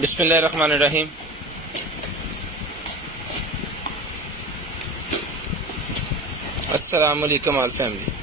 बिस्मिल्लाहिर्रहमानिर्रहीम। अस्सलाम वालेकुम ऑल फैमिली।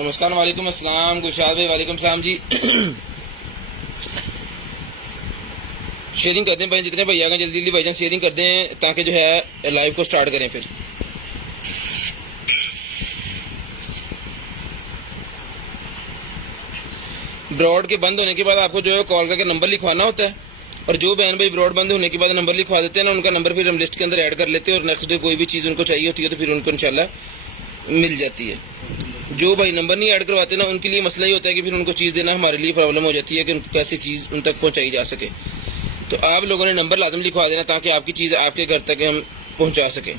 नमस्कार, वालेकुम अस्सलाम। गुलशाद भाई वालेकुम सलाम जी। शेयरिंग कर दें भाई, जितने भाई आ गए जल्दी जल्दी भाईजान शेयरिंग कर दें ताकि जो है लाइव को स्टार्ट करें। फिर ब्रॉड के बंद होने के बाद आपको जो है कॉल करके नंबर लिखवाना होता है, और जो बहन भाई ब्रॉड बंद होने के बाद नंबर लिखवा देते हैं ना, उनका नंबर फिर हम लिस्ट के अंदर ऐड कर लेते हैं, और नेक्स्ट डे कोई भी चीज़ उनको चाहिए होती है तो फिर उनको इंशाल्लाह मिल जाती है। जो भाई नंबर नहीं ऐड करवाते ना, उनके लिए मसला ही होता है कि फिर उनको चीज़ देना हमारे लिए प्रॉब्लम हो जाती है कि उनको कैसे चीज़ उन तक पहुँचाई जा सके। तो आप लोगों ने नंबर लाजम लिखवा देना ताकि आपकी चीज़ आपके घर तक हम पहुँचा सकें।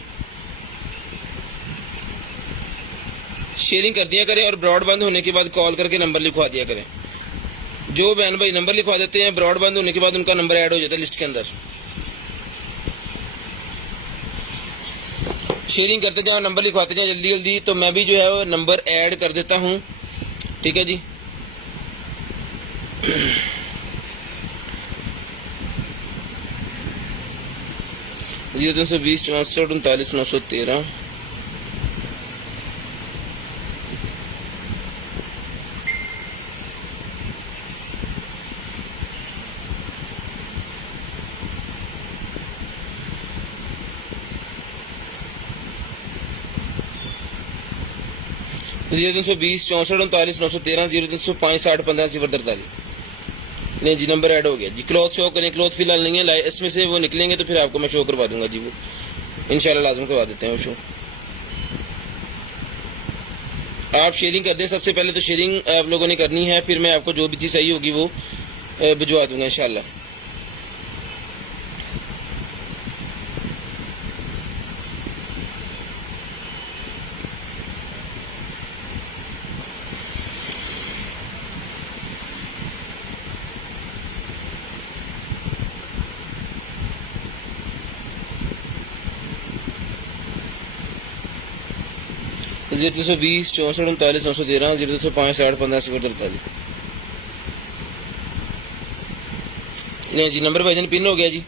शेयरिंग कर दिया करें और ब्रॉड बंद होने के बाद कॉल करके नंबर लिखवा दिया करें। जो बहन भाई नंबर लिखवा देते हैं ब्रॉड बंद होने के बाद उनका नंबर ऐड हो जाता है लिस्ट के अंदर। शेयरिंग करते जाओ, नंबर लिखवाते जाओ जल्दी जल्दी, तो मैं भी जो है वो नंबर ऐड कर देता हूँ। ठीक है जी। 0320 64 39 913। जीरो 320 64 39 913 0305 60 15 043। नहीं जी, नंबर ऐड हो गया जी। क्लॉथ शो करें, क्लॉथ फिलहाल नहीं है, इसमें से वो निकलेंगे तो फिर आपको मैं शो करवा दूंगा जी। वो इंशाल्लाह लाजम करवा देते हैं वो शो। आप शेयरिंग कर दें सबसे पहले, तो शेयरिंग आप लोगों ने करनी है, फिर मैं आपको जो भी चीज़ सही होगी वो भिजवा दूंगा इंशाल्लाह। जीरो 320 64 39 913 0305 60 15 043। नहीं जी, नंबर भाईजान पिन हो गया जी।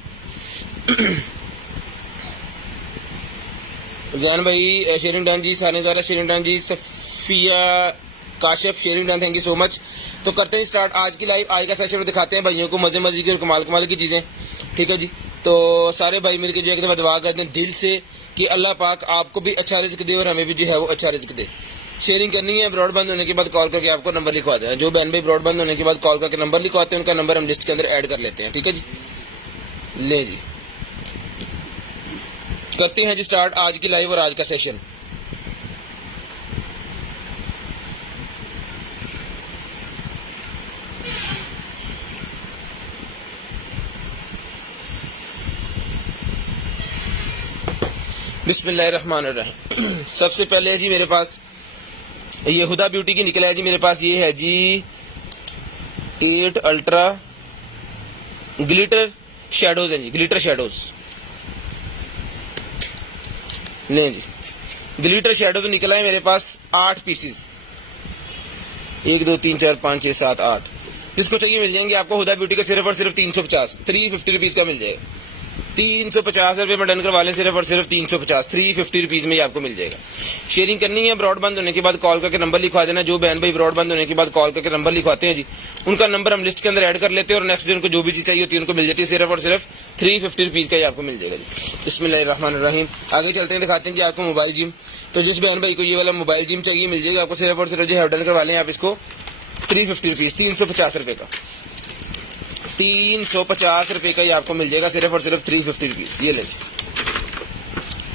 जैन भाई शेयरिंग डन जी, सारे ज़ारा शेयरिंग डन जी, Safiya Kashif sharing done, thank you so much. तो करते हैं स्टार्ट आज की लाइव। आज का सेशन में दिखाते हैं भाइयों को मज़े मज़े की और कमाल कमाल की चीज़ें। ठीक है जी। तो सारे भाई मिलकर जो है दुआ करते हैं दिल से कि अल्लाह पाक आपको भी अच्छा रिज़्क दे और हमें भी जो है वो अच्छा रिज़्क दे। शेयरिंग करनी है, ब्रॉड बंद होने के बाद कॉल करके आपको नंबर लिखवा देना। जो बहन भाई ब्रॉड बंद होने के बाद कॉल करके नंबर लिखवाते हैं उनका नंबर हम लिस्ट के अंदर ऐड कर लेते हैं। ठीक है जी। ले जी, करते हैं जी स्टार्ट आज की लाइव और आज का सेशन। बिस्मिल्लाहिर्रहमानिर्रहीम। सबसे पहले है जी मेरे पास ये हुदा ब्यूटी की निकला है जी मेरे पास। ये है जी 8 अल्ट्रा ग्लिटर शेडोज है जी, ग्लिटर शेडोज। नहीं जी, ग्लिटर शेडोज निकला है मेरे पास 8 पीसीज। 1 2 3 4 5 6 7 8। जिसको चाहिए मिल जाएंगे आपको। हुदा ब्यूटी का सिर्फ और सिर्फ 350 350 रुपीज़ का मिल जाएगा। 350 रुपये में डन करवा लें, सिर्फ और सिर्फ 350 350 रुपीज़ में ही आपको मिल जाएगा। शेयरिंग करनी है, ब्रॉड बंद होने के बाद कॉल करके नंबर लिखवा देना। जो बहन भाई ब्रॉड बंद होने के बाद कॉल करके नंबर लिखवाते हैं जी, उनका नंबर हम लिस्ट के अंदर ऐड कर लेते हैं, और नेक्स्ट डे उनको जो भी चीज़ चाहिए होती है उनको मिल जाती है। सिर्फ और सिर्फ 350 रुपीज़ का ही आपको मिल जाएगा जी। बिस्मिल्लाहिर्रहमानिर्रहीम। आगे चलते हैं, दिखाते हैं जी आपको मोबाइल जिम। तो जिस बहन भाई को ये वाला मोबाइल जिम चाहिए मिल जाएगा आपको। सिर्फ और सिर्फ जो है डन करवा लें आप इसको 350 रुपीज़, 350 रुपये का, 350 रुपये का ही आपको मिल जाएगा। सिर्फ और सिर्फ 350 रुपीज़। ये ले जी,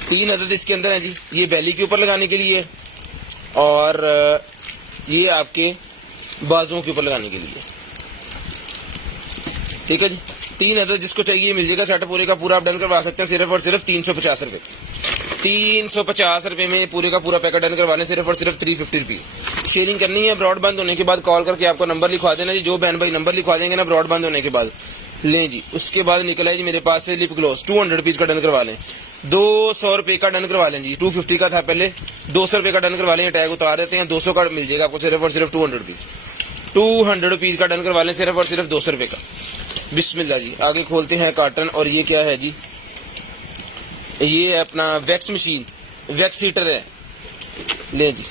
3 अदद इसके अंदर है जी। ये बैली के ऊपर लगाने के लिए, और ये आपके बाजुओं के ऊपर लगाने के लिए। ठीक है जी, 3 अदद जिसको चाहिए मिल जाएगा। सेट पूरे का पूरा आप डन करवा सकते हैं सिर्फ और सिर्फ 350 रुपये। 350 रुपये में पूरे का पूरा पैकेट डन करवा लें सिर्फ और सिर्फ 350 रुपीज़। शेयरिंग करनी है, ब्रॉड बंद होने के बाद कॉल करके आपको नंबर लिखवा देना जी। जो बहन भाई नंबर लिखवा देंगे ना ब्रॉड बंद होने के बाद, लें जी। उसके बाद निकला है जी मेरे पास से लिप ग्लोस 200 रुपीज़ का डन करवा लें। 200 रुपये का डन करवा लें जी। 250 का था पहले, 200 रुपये का डन करवा लें। टैग उतार देते हैं, 200 का मिल जाएगा आपको सिर्फ और सिर्फ 200 रुपीज़। 200 रुपीज़ का डन करवा लें सिर्फ और सिर्फ 200 रुपये का। बिस्मिल्लाह जी, आगे खोलते हैं कार्टन। और ये क्या है जी, ये है अपना वैक्स मशीन, वैक्स हीटर है। ले जी,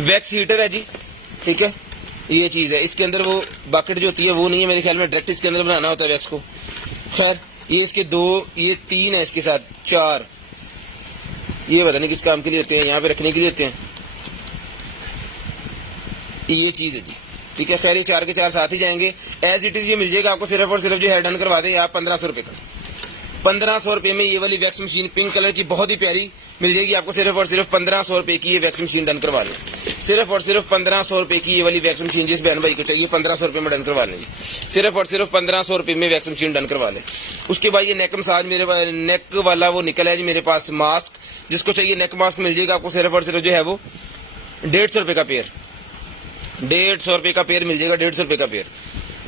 वैक्स हीटर है जी। ठीक है, ये चीज़ है। इसके अंदर वो बकेट जो होती है वो नहीं है मेरे ख्याल में, डायरेक्ट इसके अंदर बनाना होता है वैक्स को। खैर, ये इसके 2, ये 3 है, इसके साथ 4। ये पता नहीं किस काम के लिए होते हैं, यहाँ पे रखने के लिए होते हैं। ये चीज़ है जी। ठीक है, खैर ये 4 के 4 साथ ही जाएंगे। एज इट इज़ ये मिल जाएगा आपको सिर्फ और सिर्फ जो है डन करवा दे आप 1500 रुपये का। 1500 रुपये में ये वाली वैक्स मशीन पिंक कलर की बहुत ही प्यारी मिल जाएगी आपको सिर्फ और सिर्फ 1500 रुपये की। ये वैक्स मशीन डन करवा लें सिर्फ और सिर्फ 1500 रुपये की। ये वाली वैक्स मशीन जिस बहन भाई को चाहिए 1500 रुपये में डन करवा लें, सिर्फ और सिर्फ 1500 रुपये में वैक्स मशीन डन करवा लें। उसके बाद ये नेक मसाज, मेरे नेक वाला वो निकला है जी मेरे पास मास्क। जिसको चाहिए नेक मास्क मिल जाएगा आपको सिर्फ और सिर्फ जो है वो 150 रुपये का पेयर। 150 रुपये का पेयर मिल जाएगा, 150 रुपये का पेयर।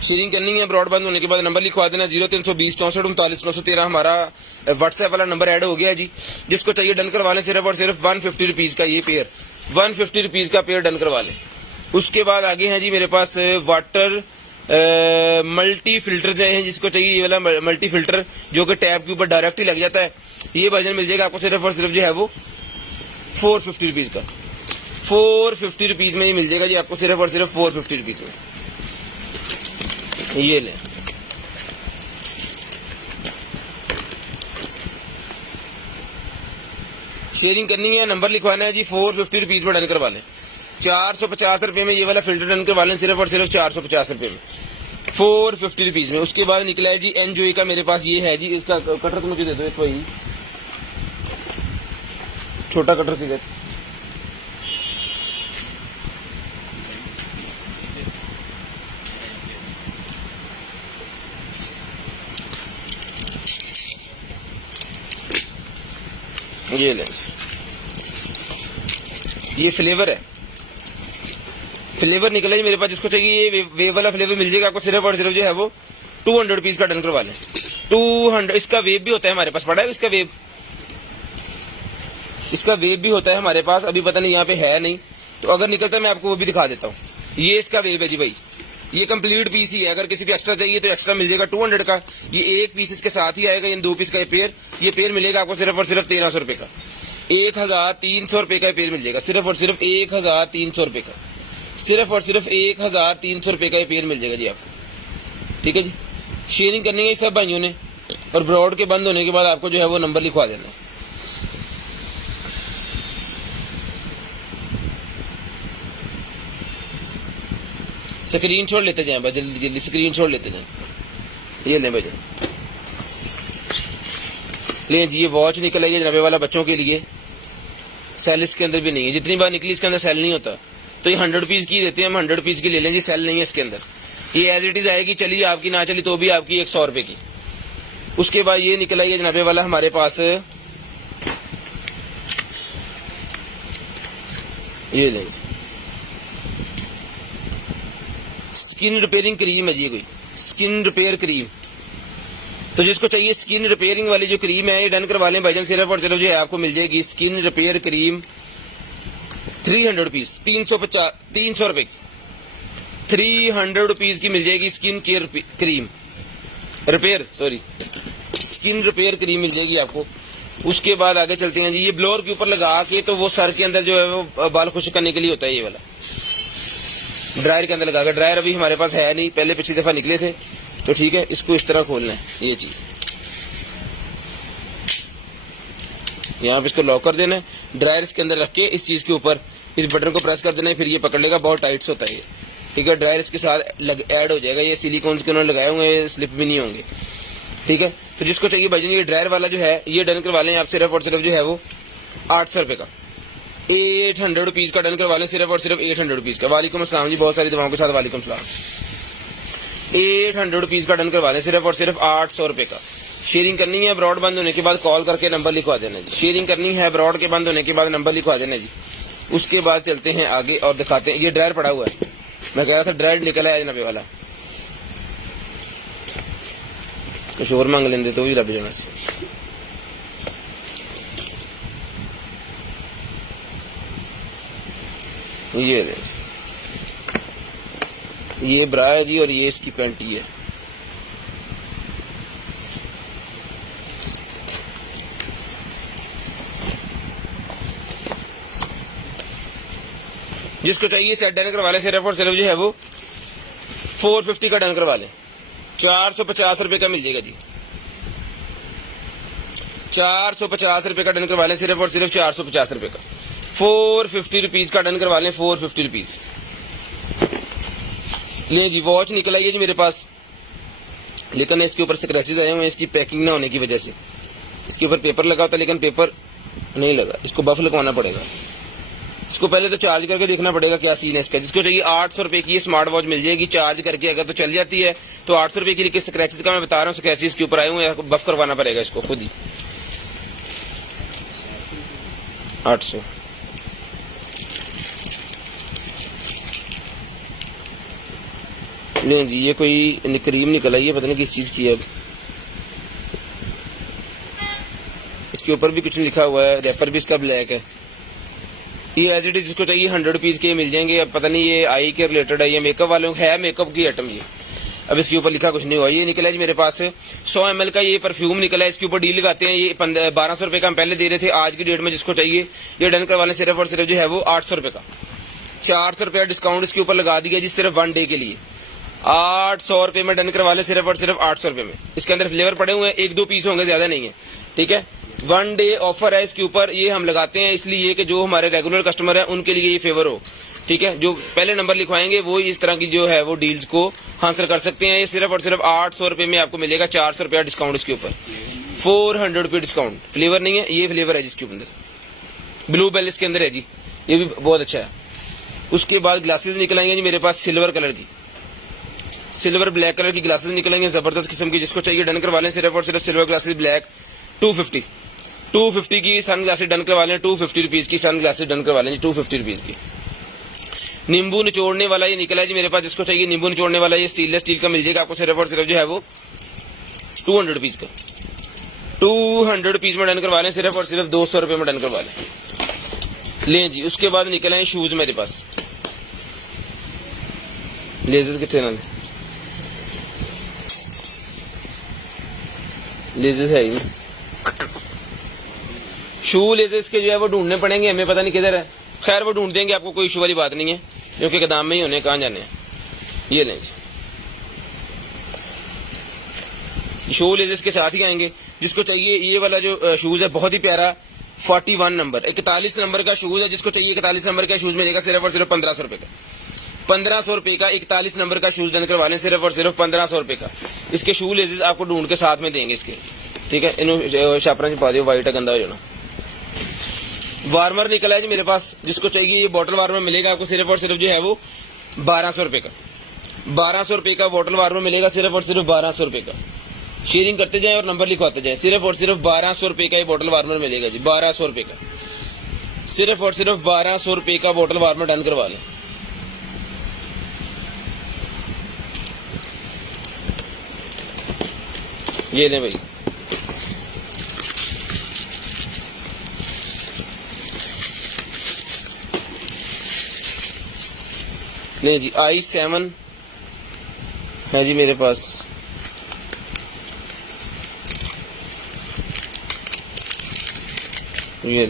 शेयरिंग करनी है, ब्रॉड बंद होने के बाद नंबर लिखवा देना 0320 64 39 913। हमारा व्हाट्सएप वाला नंबर ऐड हो गया है जी। जिसको चाहिए डन करवा लें सिर्फ और सिर्फ 150 रुपीज़ का ये पेयर, 150 रुपीज़ का पेयर डन करवा लें। उसके बाद आगे हैं जी मेरे पास वाटर मल्टी फिल्टर जो है, जिसको चाहिए ये वाला मल्टी फिल्टर जो कि टैप के ऊपर डायरेक्ट ही लग जाता है। ये वर्जन मिल जाएगा आपको सिर्फ और सिर्फ जो है वो 450 रुपीज़ का। 450 रुपीज़ में ये मिल जाएगा जी आपको सिर्फ और सिर्फ 450 रुपीज़ में। ये लें। शेयरिंग करनी है, नंबर लिखवाना है जी, 450 रुपीज़ में डन करवा लें। 450 रुपये में ये वाला फिल्टर डन करवा लें सिर्फ और सिर्फ 450 रुपये में, 450 रुपीज़ में। उसके बाद निकला है जी एनजॉय का मेरे पास ये है जी। इसका कटर तो मुझे दे दो एक भाई, छोटा कटर सी दे। ये लें, ये फ्लेवर है, फ्लेवर निकला है मेरे पास। जिसको चाहिए ये वेव वाला फ्लेवर मिल जाएगा आपको सिर्फ और सिर्फ जो है वो 200 रुपीज़ का डन करवा लें। 200। इसका वेव भी होता है हमारे पास, पड़ा है इसका वेव, इसका वेव भी होता है हमारे पास। अभी पता नहीं यहाँ पे है नहीं, तो अगर निकलता है मैं आपको वो भी दिखा देता हूँ। ये इसका वेव है जी भाई, ये कंप्लीट पीस ही है। अगर किसी को एक्स्ट्रा चाहिए तो एक्स्ट्रा मिल जाएगा 200 का। ये एक पीस इसके साथ ही आएगा, इन 2 पीस का ये पेयर मिलेगा आपको सिर्फ और सिर्फ 1300 रुपये का। 1300 रुपये का पेयर मिल जाएगा सिर्फ और सिर्फ 1300 रुपये का। सिर्फ और सिर्फ 1300 रुपये का ये पेयर मिल जाएगा जी आपको। ठीक है जी, शेयरिंग करनी है सब भाइयों ने। और ब्रॉड के बंद होने के बाद आपको जो है वो नंबर लिखवा देना है। स्क्रीन शॉट लेते जाएं भाई, जल्दी जल्दी स्क्रीन शॉट लेते जाएं। ये लें भाई, लें जी। ये वॉच निकल आई है जनाबे वाला बच्चों के लिए, सेल इसके अंदर भी नहीं है। जितनी बार निकली इसके अंदर सेल नहीं होता, तो ये 100 रुपीज़ की देते हैं हम, 100 रुपीज़ की ले लें जी, सेल नहीं है इसके अंदर। ये एज इट इज़ आएगी, चलिए आपकी ना चली तो भी आपकी 100 रुपये की। उसके बाद ये निकल आई है जनाबे वाला हमारे पास, ये लें, स्किन रिपेयरिंग क्रीम है जी, कोई स्किन रिपेयर क्रीम। तो जिसको चाहिए स्किन रिपेयरिंग वाली जो क्रीम है ये डन करवा लें भाईजान सिर्फ और सिर्फ जो है आपको मिल जाएगी स्किन रिपेयर क्रीम 300 रुपीज़, 300 रुपये की 300 रुपीज़ की मिल जाएगी skin care cream repair, sorry skin repair cream मिल जाएगी आपको। उसके बाद आगे चलते हैं जी। ये ब्लोअर के ऊपर लगा के तो वो सर के अंदर जो है वो बाल खुश करने के लिए होता है। ये वाला ड्रायर के अंदर लगा कर, ड्रायर अभी हमारे पास है नहीं, पहले पिछली दफ़ा निकले थे, तो ठीक है इसको इस तरह खोलना है। ये चीज़ यहाँ पे इसको लॉक कर देना है, ड्रायर इसके अंदर रख के इस चीज़ के ऊपर इस बटन को प्रेस कर देना है, फिर ये पकड़ लेगा। बहुत टाइट से होता है ये, ठीक है। ड्रायर इसके साथ ऐड हो जाएगा। ये सिलिकॉन के उन्होंने लगाए हुए हैं, स्लिप भी नहीं होंगे, ठीक है। तो जिसको चाहिए भाईजान ये ड्रायर वाला जो है ये डन करवा लें आप सिर्फ और सिर्फ जो है वो 800 रुपये का, 800 रुपीज़ का डन करवा लें, सिर्फ और सिर्फ 800 रुपीज़ का। वालेकुम अस्सलाम जी, बहुत सारी दुआओं के साथ वालेकुम सलाम। 800 रुपीज़ का डन करवा लें, सिर्फ और सिर्फ 800 रुपये का। शेयरिंग करनी है ब्रॉड बंद होने के बाद कॉल करके नंबर लिखवा देना जी। शेयरिंग करनी है ब्रॉड के बंद होने के बाद नंबर लिखवा देना जी। उसके बाद चलते हैं आगे और दिखाते हैं। ये ड्रायर पड़ा हुआ है, मैं कह रहा था ड्रायर निकला है नबे वाला, कुछ और मांग लेंगे तो भी लग जाना। ये ब्रा है जी और ये इसकी पैंटी है। जिसको चाहिए सेट डन करवा लें, सिर्फ और सिर्फ जो है वो 450 का डन करवा लें, 450 रुपये का मिल जाएगा जी। 450 रुपये का डन करवा लें, सिर्फ और सिर्फ 450 रुपये का। 450 रुपीज़ का डन करवा लें, 450 रुपीज़। ले जी, वॉच निकल आई है जी मेरे पास, लेकिन इसके ऊपर स्क्रैचेस आए हुए हैं इसकी पैकिंग ना होने की वजह से। इसके ऊपर पेपर लगा होता है लेकिन पेपर नहीं लगा, इसको बफ लगवाना पड़ेगा। इसको पहले तो चार्ज करके देखना पड़ेगा क्या सीन है इसका। जिसको चाहिए 800 रुपये की स्मार्ट वॉच मिल जाएगी, चार्ज करके अगर तो चल जाती है तो 800 रुपये की। लेकिन स्क्रैचेस का मैं बता रहा हूँ, स्क्रैचेस के ऊपर आए हुए हैं, बफ करवाना पड़ेगा इसको खुद ही। 800 नहीं जी, ये कोई क्रीम निकल आई है, पता नहीं किस चीज़ की है। इसके ऊपर भी कुछ लिखा हुआ है, रैपर भी इसका ब्लैक है। ये एज इट इज, जिसको चाहिए 100 रुपीज़ के मिल जाएंगे। अब पता नहीं ये आई के रिलेटेड है, ये मेकअप वालों है, मेकअप की आइटम ये। अब इसके ऊपर लिखा कुछ नहीं हुआ। ये निकला जी मेरे पास 100 ml का ये परफ्यूम निकला है। इसके ऊपर डील लगाते हैं, ये 1200 रुपये का हम पहले दे रहे थे। आज की डेट में जिसको चाहिए ये डन करवा लें, सिर्फ और सिर्फ जो है वो 800 रुपये का। 400 रुपया डिस्काउंट इसके ऊपर लगा दिया जी, सिर्फ 1 डे के लिए। 800 रुपये में डन करवा लें, सिर्फ और सिर्फ 800 रुपये में। इसके अंदर फ्लेवर पड़े हुए हैं, 1-2 पीस होंगे, ज्यादा नहीं है, ठीक है। 1 डे ऑफर है इसके ऊपर। ये हम लगाते हैं इसलिए कि जो हमारे रेगुलर कस्टमर है उनके लिए ये फेवर हो, ठीक है। जो पहले नंबर लिखवाएंगे वो इस तरह की जो है वो डील्स को हासिल कर सकते हैं। ये सिर्फ और सिर्फ 800 रुपये में आपको मिलेगा। 400 रुपया डिस्काउंट इसके ऊपर, 400 रुपये डिस्काउंट। फ्लेवर नहीं है, ये फ्लेवर है जिसके अंदर ब्लू बेल इसके अंदर है जी, ये भी बहुत अच्छा है। उसके बाद ग्लासेस निकल आएंगे जी मेरे पास, सिल्वर कलर की, सिल्वर ब्लैक कलर की ग्लासेस निकलेंगे, जबरदस्त किस्म की। जिसको चाहिए डन करवा लें, सिर्फ और सिर्फ सिल्वर ग्लासेस ब्लैक 250 की सन ग्लासेस डन करवा लें। 250 रुपीज़ की सन ग्लासेस डन करवा लें, 250 रुपीज़ की। नींबू निचोड़ने वाला ये निकला है जी मेरे पास। जिसको चाहिए नींबू निचोड़ने वाला ये स्टेनलेस स्टील का मिल जाएगा आपको, सिर्फ और सिर्फ जो है वो 200 रुपीज़ का। 200 रुपीज़ में डन करवा लें, सिर्फ और सिर्फ 200 रुपये में डन करवा लें जी। उसके बाद निकले हैं शूज़ मेरे पास। लेजेस कितने ना लेजेस है ही, शू लेजेस के जो है वो ढूंढने पड़ेंगे हमें, पता नहीं किधर है। खैर वो ढूंढ देंगे आपको, कोई इशू वाली बात नहीं है, क्योंकि गोदाम में ही होने, कहाँ जाने हैं। ये लें जी, शू लेजेस के साथ ही आएंगे। जिसको चाहिए ये वाला जो शूज़ है बहुत ही प्यारा, 41 नंबर 41 नंबर का शूज़ है। जिसको चाहिए 41 नंबर का शूज़ मिलेगा, सिर्फ और सिर्फ 1500 रुपये का। 1500 रुपये का 41 नंबर का शूज़ डन करवा लें, सिर्फ और सिर्फ 1500 रुपये का। इसके शू लेजेस आपको ढूंढ के साथ में देंगे इसके, ठीक है। इन शापरा छुपा दियो, वाइट है, गंदा हो जाना। वार्मर निकला है जी मेरे पास। जिसको चाहिए ये बॉटल वार्मर मिलेगा आपको, सिर्फ और सिर्फ जो है वो 1200 रुपये का। 1200 रुपये का बॉटल वार्मर मिलेगा, सिर्फ और सिर्फ 1200 रुपये का। शेयरिंग करते जाएं और नंबर लिखवाते जाएं। सिर्फ और सिर्फ 1200 रुपये का ये बॉटल वार्मर मिलेगा जी, 1200 रुपये का। सिर्फ और सिर्फ 1200 रुपये का बॉटल वार्मर डन करवा लें। ये लें भाई, नहीं जी, i7 है जी मेरे पास। ये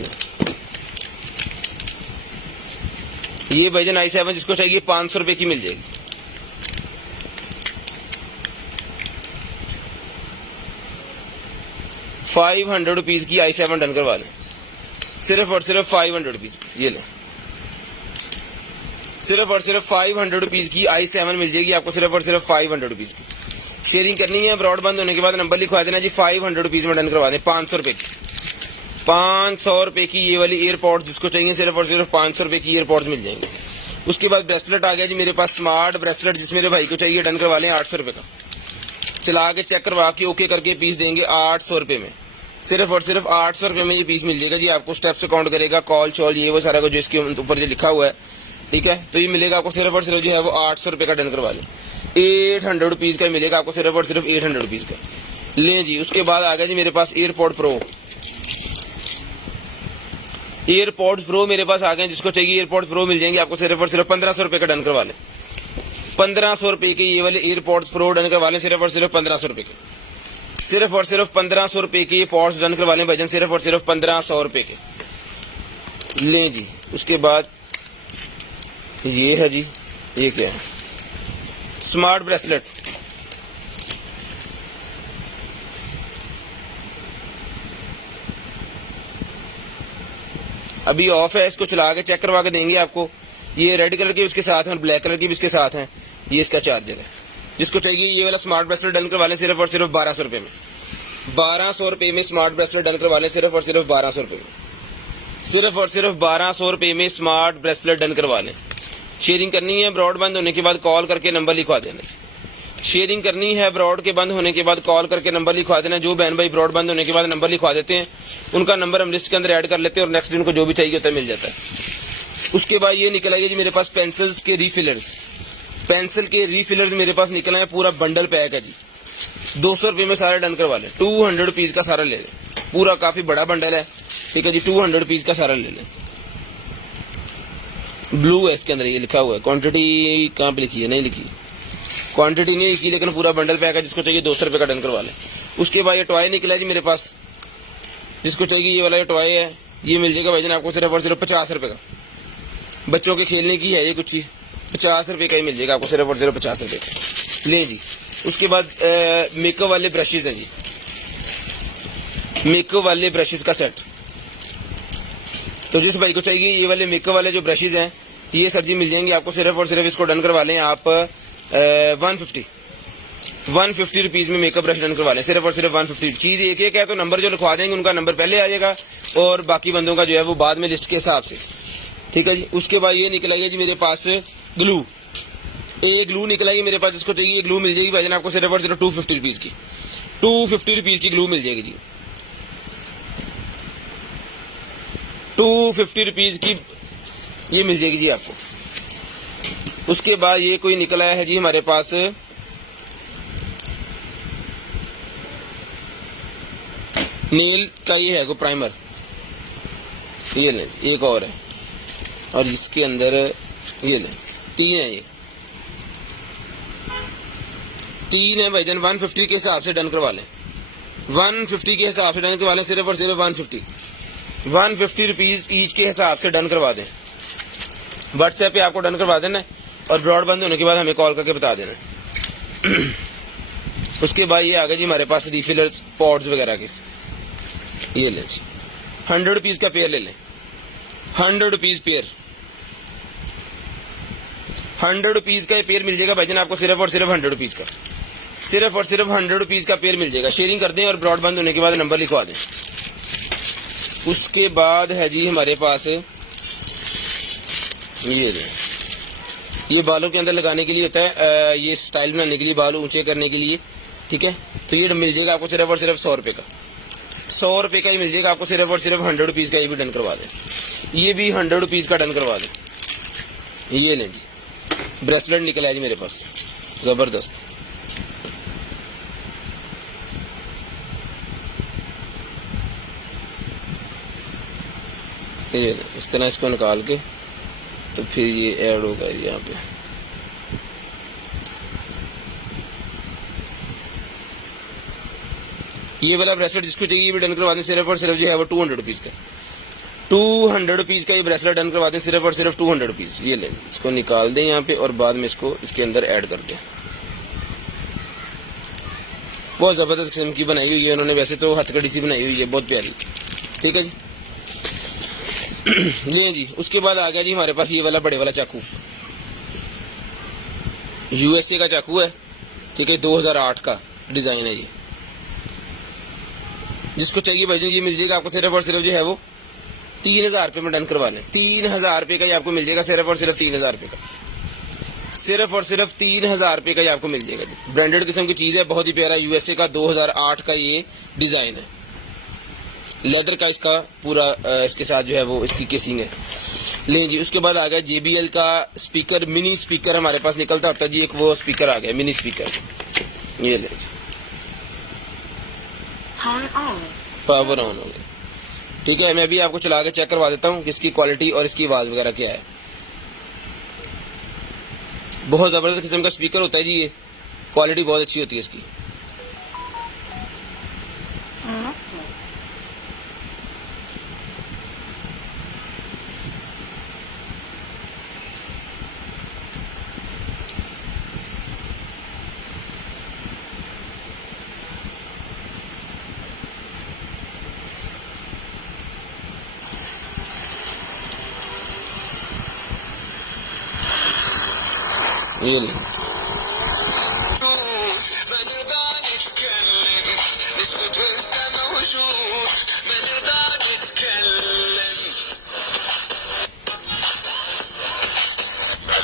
भाईजान i7 जिसको चाहिए 500 रुपये की मिल जाएगी। ₹500 की i7 डन करवा लें, सिर्फ और सिर्फ 500 रुपीज़ की। ये लें, सिर्फ और सिर्फ 500 रुपीज़ की i7 मिल जाएगी आपको, सिर्फ और सिर्फ 500 रुपीज़ की। शेयरिंग करनी है ब्रॉड बंद होने के बाद नंबर लिखवा देना जी, 500 रुपीज़ में डन करवा दें, 500 रुपये की। ₹500 की ये वाली एयरपॉड्स, जिसको चाहिए सिर्फ और सिर्फ ₹500 की एयरपॉड्स मिल जाएंगे। उसके बाद ब्रेसलेट आ गया जी मेरे पास, स्मार्ट ब्रेसलेट, जिस मेरे भाई को चाहिए डन करवा लें। ₹800 का चला के चेक करवा के ओके करके पीस देंगे ₹800 में, सिर्फ और सिर्फ ₹800 में ये पीस मिल जाएगा जी आपको। स्टेप से काउंट करेगा, कॉल चॉल ये वो सारा को जो इसके ऊपर जो लिखा हुआ है, ठीक है। तो ये मिलेगा आपको सिर्फ और सिर्फ जो है वो ₹800 का डन करवा लें। ₹800 का मिलेगा आपको सिर्फ और सिर्फ ₹800 का लें जी। उसके बाद आ गया जी मेरे पास एयरपॉड प्रो, एयरपॉड्स प्रो मेरे पास आ गए। जिसको चाहिए एयरपॉड्स प्रो मिल जाएंगे आपको सिर्फ और सिर्फ ₹1500 का डन करवा लें। ₹1500 के ये वाले एयरपॉड्स प्रो डन करवा लें, सिर्फ और सिर्फ ₹1500 के, सिर्फ और सिर्फ ₹1500 के ये पॉड्स डन करवा लें भाईजान, सिर्फ और सिर्फ ₹1500 के लें जी। उसके बाद ये है जी, ये क्या है, स्मार्ट ब्रेसलेट, अभी ऑफ है, इसको चला के चेक करवा के देंगे आपको। ये रेड कलर के इसके साथ हैं और ब्लैक कलर के भी इसके साथ हैं। ये इसका चार्जर है। जिसको चाहिए ये वाला स्मार्ट ब्रेसलेट डन करवा लें सिर्फ और सिर्फ ₹1200 में, ₹1200 में स्मार्ट ब्रेसलेट डन करवा लें, सिर्फ और सिर्फ ₹1200 में, सिर्फ और सिर्फ ₹1200 में स्मार्ट ब्रेसलेट डन करवा लें। शेयरिंग करनी है ब्रॉड बंद होने के बाद कॉल करके नंबर लिखवा देना। शेयरिंग करनी है ब्रॉड के बंद होने के बाद कॉल करके नंबर लिखवा देना। जो बहन भाई ब्रॉड बंद होने के बाद नंबर लिखवा देते हैं उनका नंबर हम लिस्ट के अंदर ऐड कर लेते हैं और नेक्स्ट दिन को जो भी चाहिए होता है मिल जाता है। उसके बाद ये निकल आइए जी मेरे पास पेंसिल्स के रीफिलर्स, पेंसिल के रीफिलर्स मेरे पास निकल आए, पूरा बंडल पैक है जी। ₹200 में सारे डन करवा लें, ₹200 का सारा ले लें, पूरा काफी बड़ा बंडल है, ठीक है जी। ₹200 का सारा ले लें। ब्लू है इसके अंदर, ये लिखा हुआ है, क्वांटिटी कहाँ पे लिखी है, नहीं लिखी, क्वांटिटी नहीं लिखी, लेकिन पूरा बंडल पैक है। जिसको चाहिए ₹200 का डन करवा लें। उसके बाद ये टॉय निकला है जी मेरे पास, जिसको चाहिए ये वाला ये टॉय है, ये मिल जाएगा भाईजान आपको सिर्फ और सिर्फ ₹50 का। बच्चों के खेलने की है ये कुछ चीज, ₹50 का ही मिल जाएगा आपको सिर्फ और सिर्फ ₹50 का लें जी। उसके बाद मेकअप वाले ब्रशेज हैं जी, मेकअप वाले ब्रशेज का सेट। तो जिस भाई को चाहिए ये वाले मेकअप वाले जो ब्रशेज हैं, ये सर जी मिल जाएंगे आपको सिर्फ और सिर्फ, इसको डन करवा लें आप ₹150 में मेकअप ब्रश डन करवा लें, सिर्फ और सिर्फ 150। चीज एक एक है, तो नंबर जो लिखवा देंगे उनका नंबर पहले आ जाएगा और बाकी बंदों का जो है वो बाद में लिस्ट के हिसाब से, ठीक है जी। उसके बाद ये निकल आइए जी मेरे पास ग्लू, एक ग्लू निकल आइए मेरे पास। जिसको चाहिए ग्लू मिल जाएगी भाईजान आपको सिर्फ और सिर्फ ₹250 की, ₹250 की ग्लू मिल जाएगी जी, ₹250 की ये मिल जाएगी जी आपको। उसके बाद ये कोई निकल आया है जी हमारे पास नील का, ये है को प्राइमर, ये लें, एक और है और इसके अंदर ये लें, 3 है, ये 3 है भाईजान। 150 के हिसाब से डन करवा लें, 150 के हिसाब से डन करवा लें, सिर्फ और सिर्फ 150 ईच के हिसाब से डन करवा दें। व्हाट्सएप पे आपको डन करवा देना और ब्रॉड बंद होने के बाद हमें कॉल करके बता देना। उसके बाद ये आ गए जी हमारे पास रिफिलर्स पॉड्स वगैरह के, ये लें जी, ₹100 का पेयर ले लें, ₹100 पेयर, ₹100 का पेयर मिल जाएगा भाईजान आपको सिर्फ और सिर्फ ₹100 का, सिर्फ और सिर्फ ₹100 का पेयर मिल जाएगा। शेयरिंग कर दें और ब्रॉड बंद होने के बाद नंबर लिखवा दें। उसके बाद है जी हमारे पास ये बालों के अंदर लगाने के लिए होता है, ये स्टाइल बनाने के लिए, बाल ऊंचे करने के लिए, ठीक है। तो ये मिल जाएगा आपको सिर्फ और सिर्फ ₹100 का, ₹100 का ही मिल जाएगा आपको सिर्फ और सिर्फ ₹100 का। ये भी डन करवा दें, ये भी ₹100 का डन करवा दें। ये लें जी, ब्रेसलेट निकला है जी मेरे पास, जबरदस्त। ये इस तरह इसको निकाल के तो फिर ये ऐड होगा यहाँ पे। ये वाला ब्रेसलेट जिसको चाहिए ये भी डन करवा दें, सिर्फ और सिर्फ जो है वो ₹200 का, ₹200 का ये ब्रेसलेट डन करवा दें, सिर्फ और सिर्फ ₹200। ये लें, इसको निकाल दें यहाँ पे और बाद में इसको इसके अंदर ऐड कर दें। बहुत जबरदस्त किस्म की बनाई हुई है उन्होंने, वैसे तो हथकड़ी सी बनाई हुई है, बहुत प्यारी, ठीक है जी। ये जी, उसके बाद आ गया जी हमारे पास ये वाला बड़े वाला चाकू, USA का चाकू है, ठीक है, 2008 का डिजाइन है ये, जिसको चाहिए भाई ये मिल जाएगा आपको सिर्फ और सिर्फ जो है वो 3000 रुपये में डन करवा लें। 3000 रुपये का ही आपको मिल जाएगा, सिर्फ और सिर्फ 3000 रुपये का, सिर्फ और सिर्फ 3000 रुपये का ही आपको मिल जाएगा। ब्रांडेड किस्म की चीज़ है, बहुत ही प्यारा यूएसए का 2008 का ये डिज़ाइन है, लेदर का इसका पूरा इसके साथ जो है वो इसकी केसिंग है। लें जी, उसके बाद आ गया JBL का स्पीकर, मिनी स्पीकर हमारे पास निकलता होता है जी, एक वो स्पीकर आ गया मिनी स्पीकर, ये लें जी, पावर ऑन हो गया। ठीक है, मैं अभी आपको चला के चेक करवा देता हूँ कि इसकी क्वालिटी और इसकी आवाज़ वगैरह क्या है। बहुत ज़बरदस्त किस्म का स्पीकर होता है जी, ये क्वालिटी बहुत अच्छी होती है इसकी। ये नहीं,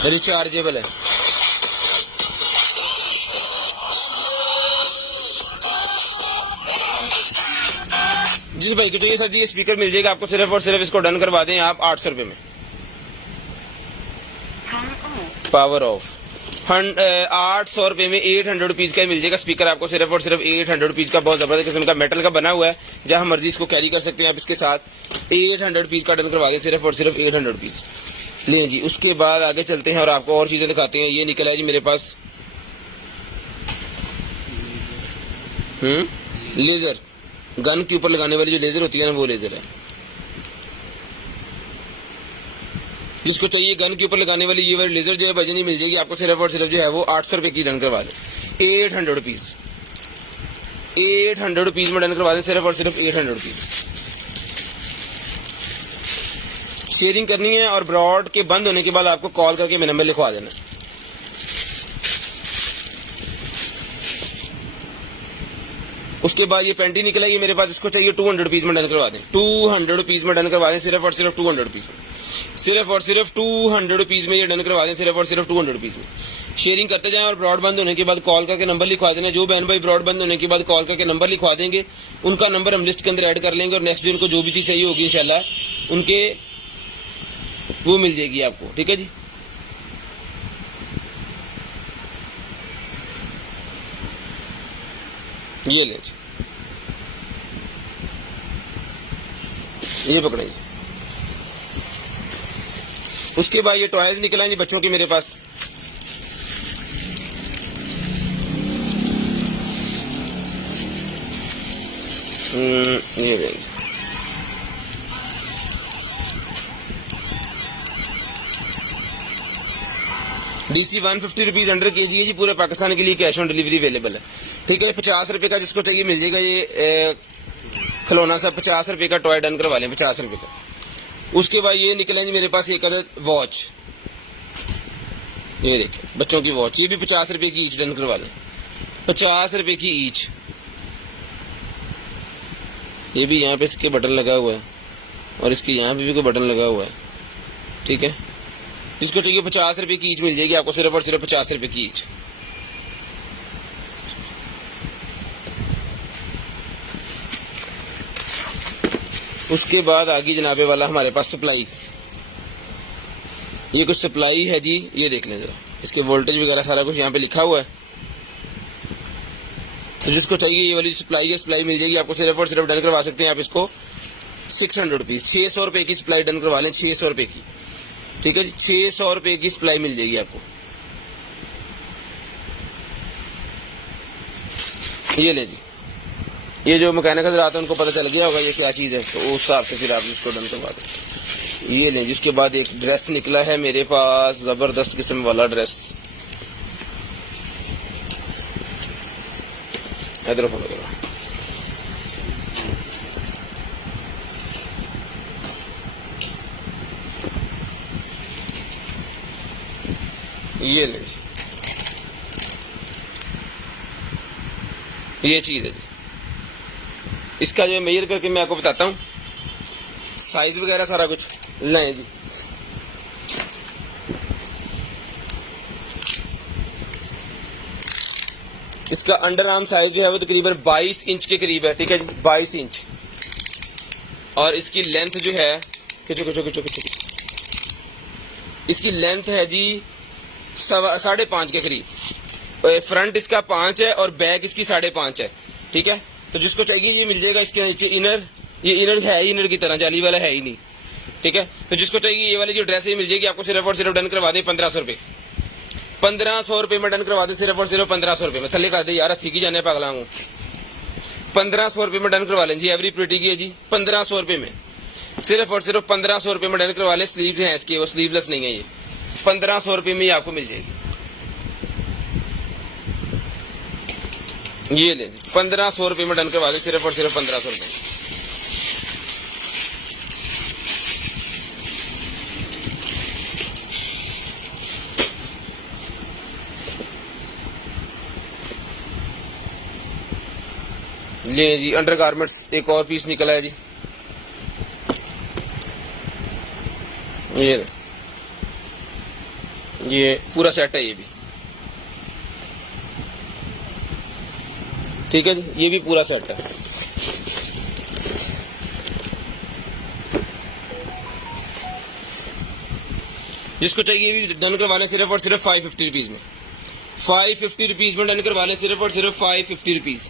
रिचार्जेबल है। जी भाई तो ये सर जी ये स्पीकर मिल जाएगा आपको, सिर्फ और सिर्फ इसको डन करवा दें आप 800 रुपये में, पावर ऑफ। 800 रुपये में 800 रुपीज़ का मिल जाएगा स्पीकर आपको, सिर्फ और सिर्फ 800 रुपीज़ का, बहुत ज़बरदस्त किस्म का मेटल का बना हुआ है, जहाँ मर्जी इसको कैरी कर सकते हैं आप इसके साथ। 800 रुपीज़ का डन करवा दें, सिर्फ और सिर्फ 800 रुपीज़। लें जी, उसके बाद आगे चलते हैं और आपको और चीज़ें दिखाते हैं। ये निकला है जी मेरे पास लेज़र, गन के ऊपर लगाने वाली जो लेज़र होती है ना, वो लेज़र है। जिसको चाहिए गन के ऊपर लगाने वाली ये वाली लेज़र जो है भाईजान मिल जाएगी आपको, सिर्फ और सिर्फ जो है वो 800 रुपये की डन करवा दें, 800 रुपीज़, 800 रुपीज़ में डन करवा दें, सिर्फ और सिर्फ 800 रुपीज़। शेयरिंग करनी है और ब्रॉड के बंद होने के बाद आपको कॉल करके मेरा नंबर लिखवा देना। उसके बाद ये पेंटी निकला ये मेरे पास, इसको चाहिए 200 रुपीज़ में डन करवा दें, 200 रुपीज़ में डन करवा दें, सिर्फ और सिर्फ 200 रुपीज़ में, सिर्फ और सिर्फ 200 रुपीज़ में ये डन करवा दें, सिर्फ और सिर्फ 200 रुपीज़ में। शेयरिंग करते जाएं और ब्रॉड बंद होने के बाद कॉल करके नंबर लिखवा देना। जो बहन भाई ब्रॉड बंद होने के बाद कॉल करके नंबर लिखवा देंगे, उनका नंबर हम लिस्ट के अंदर ऐड कर लेंगे और नेक्स्ट डे उनको जो भी चीज़ चाहिए होगी इंशाल्लाह उनके वो मिल जाएगी आपको। ठीक है जी, ये ले जी, ये पकड़े जी। उसके बाद ये टॉयज निकला जी बच्चों के मेरे पास, ये लेंगे DC 150 रुपीज़ अंडर केजी है जी, पूरे पाकिस्तान के लिए कैश ऑन डिलीवरी अवेलेबल है। ठीक है, 50 रुपये का जिसको चाहिए मिल जाएगा ये खिलौना सा, 50 रुपये का टॉय डन करवा लें, 50 रुपये का। उसके बाद ये निकले जी मेरे पास एक अदद वॉच, ये देखिए बच्चों की वॉच, ये भी 50 रुपये की ईच डन करवा लें, 50 रुपये की ईच। ये भी यहाँ पे इसके बटन लगा हुआ है और इसके यहाँ पे भी कोई बटन लगा हुआ है। ठीक है, जिसको चाहिए 50 रुपये की ईच मिल जाएगी आपको, सिर्फ और सिर्फ 50 रुपये की ईच। उसके बाद आगे जनाबे वाला हमारे पास सप्लाई, ये कुछ सप्लाई है जी, ये देख लें जरा, इसके वोल्टेज वगैरह सारा कुछ यहाँ पे लिखा हुआ है। तो जिसको चाहिए ये वाली सप्लाई है, सप्लाई मिल जाएगी आपको, सिर्फ और सिर्फ डन करवा सकते हैं आप इसको 600 रुपीज़, 600 रुपये की सप्लाई डन करवा लें, 600 रुपये की। ठीक है जी, 600 रुपये की सप्लाई मिल जाएगी आपको। ये ले जी, ये जो मैकेनिक नजर आता है उनको पता चल गया होगा ये क्या चीज़ है, तो उस हिसाब से फिर आप इसको डन करवा दें। ये लें, जिसके बाद एक ड्रेस निकला है मेरे पास, ज़बरदस्त किस्म वाला ड्रेस, इधर फॉलो करो, ये लें जी, ये चीज़ है जी, इसका जो है मेजर करके मैं आपको बताता हूँ, साइज वगैरह सारा कुछ लें जी। इसका अंडर आर्म साइज जो है वो तकरीबन 22 इंच के करीब है, ठीक है जी, 22 इंच। और इसकी लेंथ जो है इसकी लेंथ है जी 5.5 के करीब। फ्रंट इसका 5 है और बैक इसकी 5.5 है, ठीक है। तो जिसको चाहिए ये मिल जाएगा। इसके नीचे इनर, ये इनर है ही इनर की तरह, जाली वाला है ही नहीं, ठीक है। तो जिसको चाहिए ये वाली जो ड्रेस है मिल जाएगी आपको। सिर्फ और सिर्फ डन करवा दें 1500 रुपये, 1500 रुपये में डन करवा दें। सिर्फ और सिर्फ 1500 रुपये में। थले कर दे यार, 80 की जाने पागला हूँ। 1500 रुपये में डन करवा लें जी। एवरी प्रिटी की है जी 1500 रुपये में। सिर्फ और सिर्फ 1500 रुपये में डन करवा लें। स्लीव्स हैं इसके, वो स्लीवलेस नहीं है ये। 1500 रुपये में ही आपको मिल जाएगी। ये ले 1500 रुपये में डन करवा दें। सिर्फ और सिर्फ 1500 रुपये। ले जी अंडर गारमेंट्स एक और पीस निकला है जी। ये पूरा सेट है ये भी, ठीक है जी। ये भी पूरा सेट है। जिसको चाहिए भी डन करवा लें। सिर्फ और सिर्फ 550 रुपीज में। 550 रुपीज में डन करवा लें। सिर्फ और सिर्फ 550 रुपीज।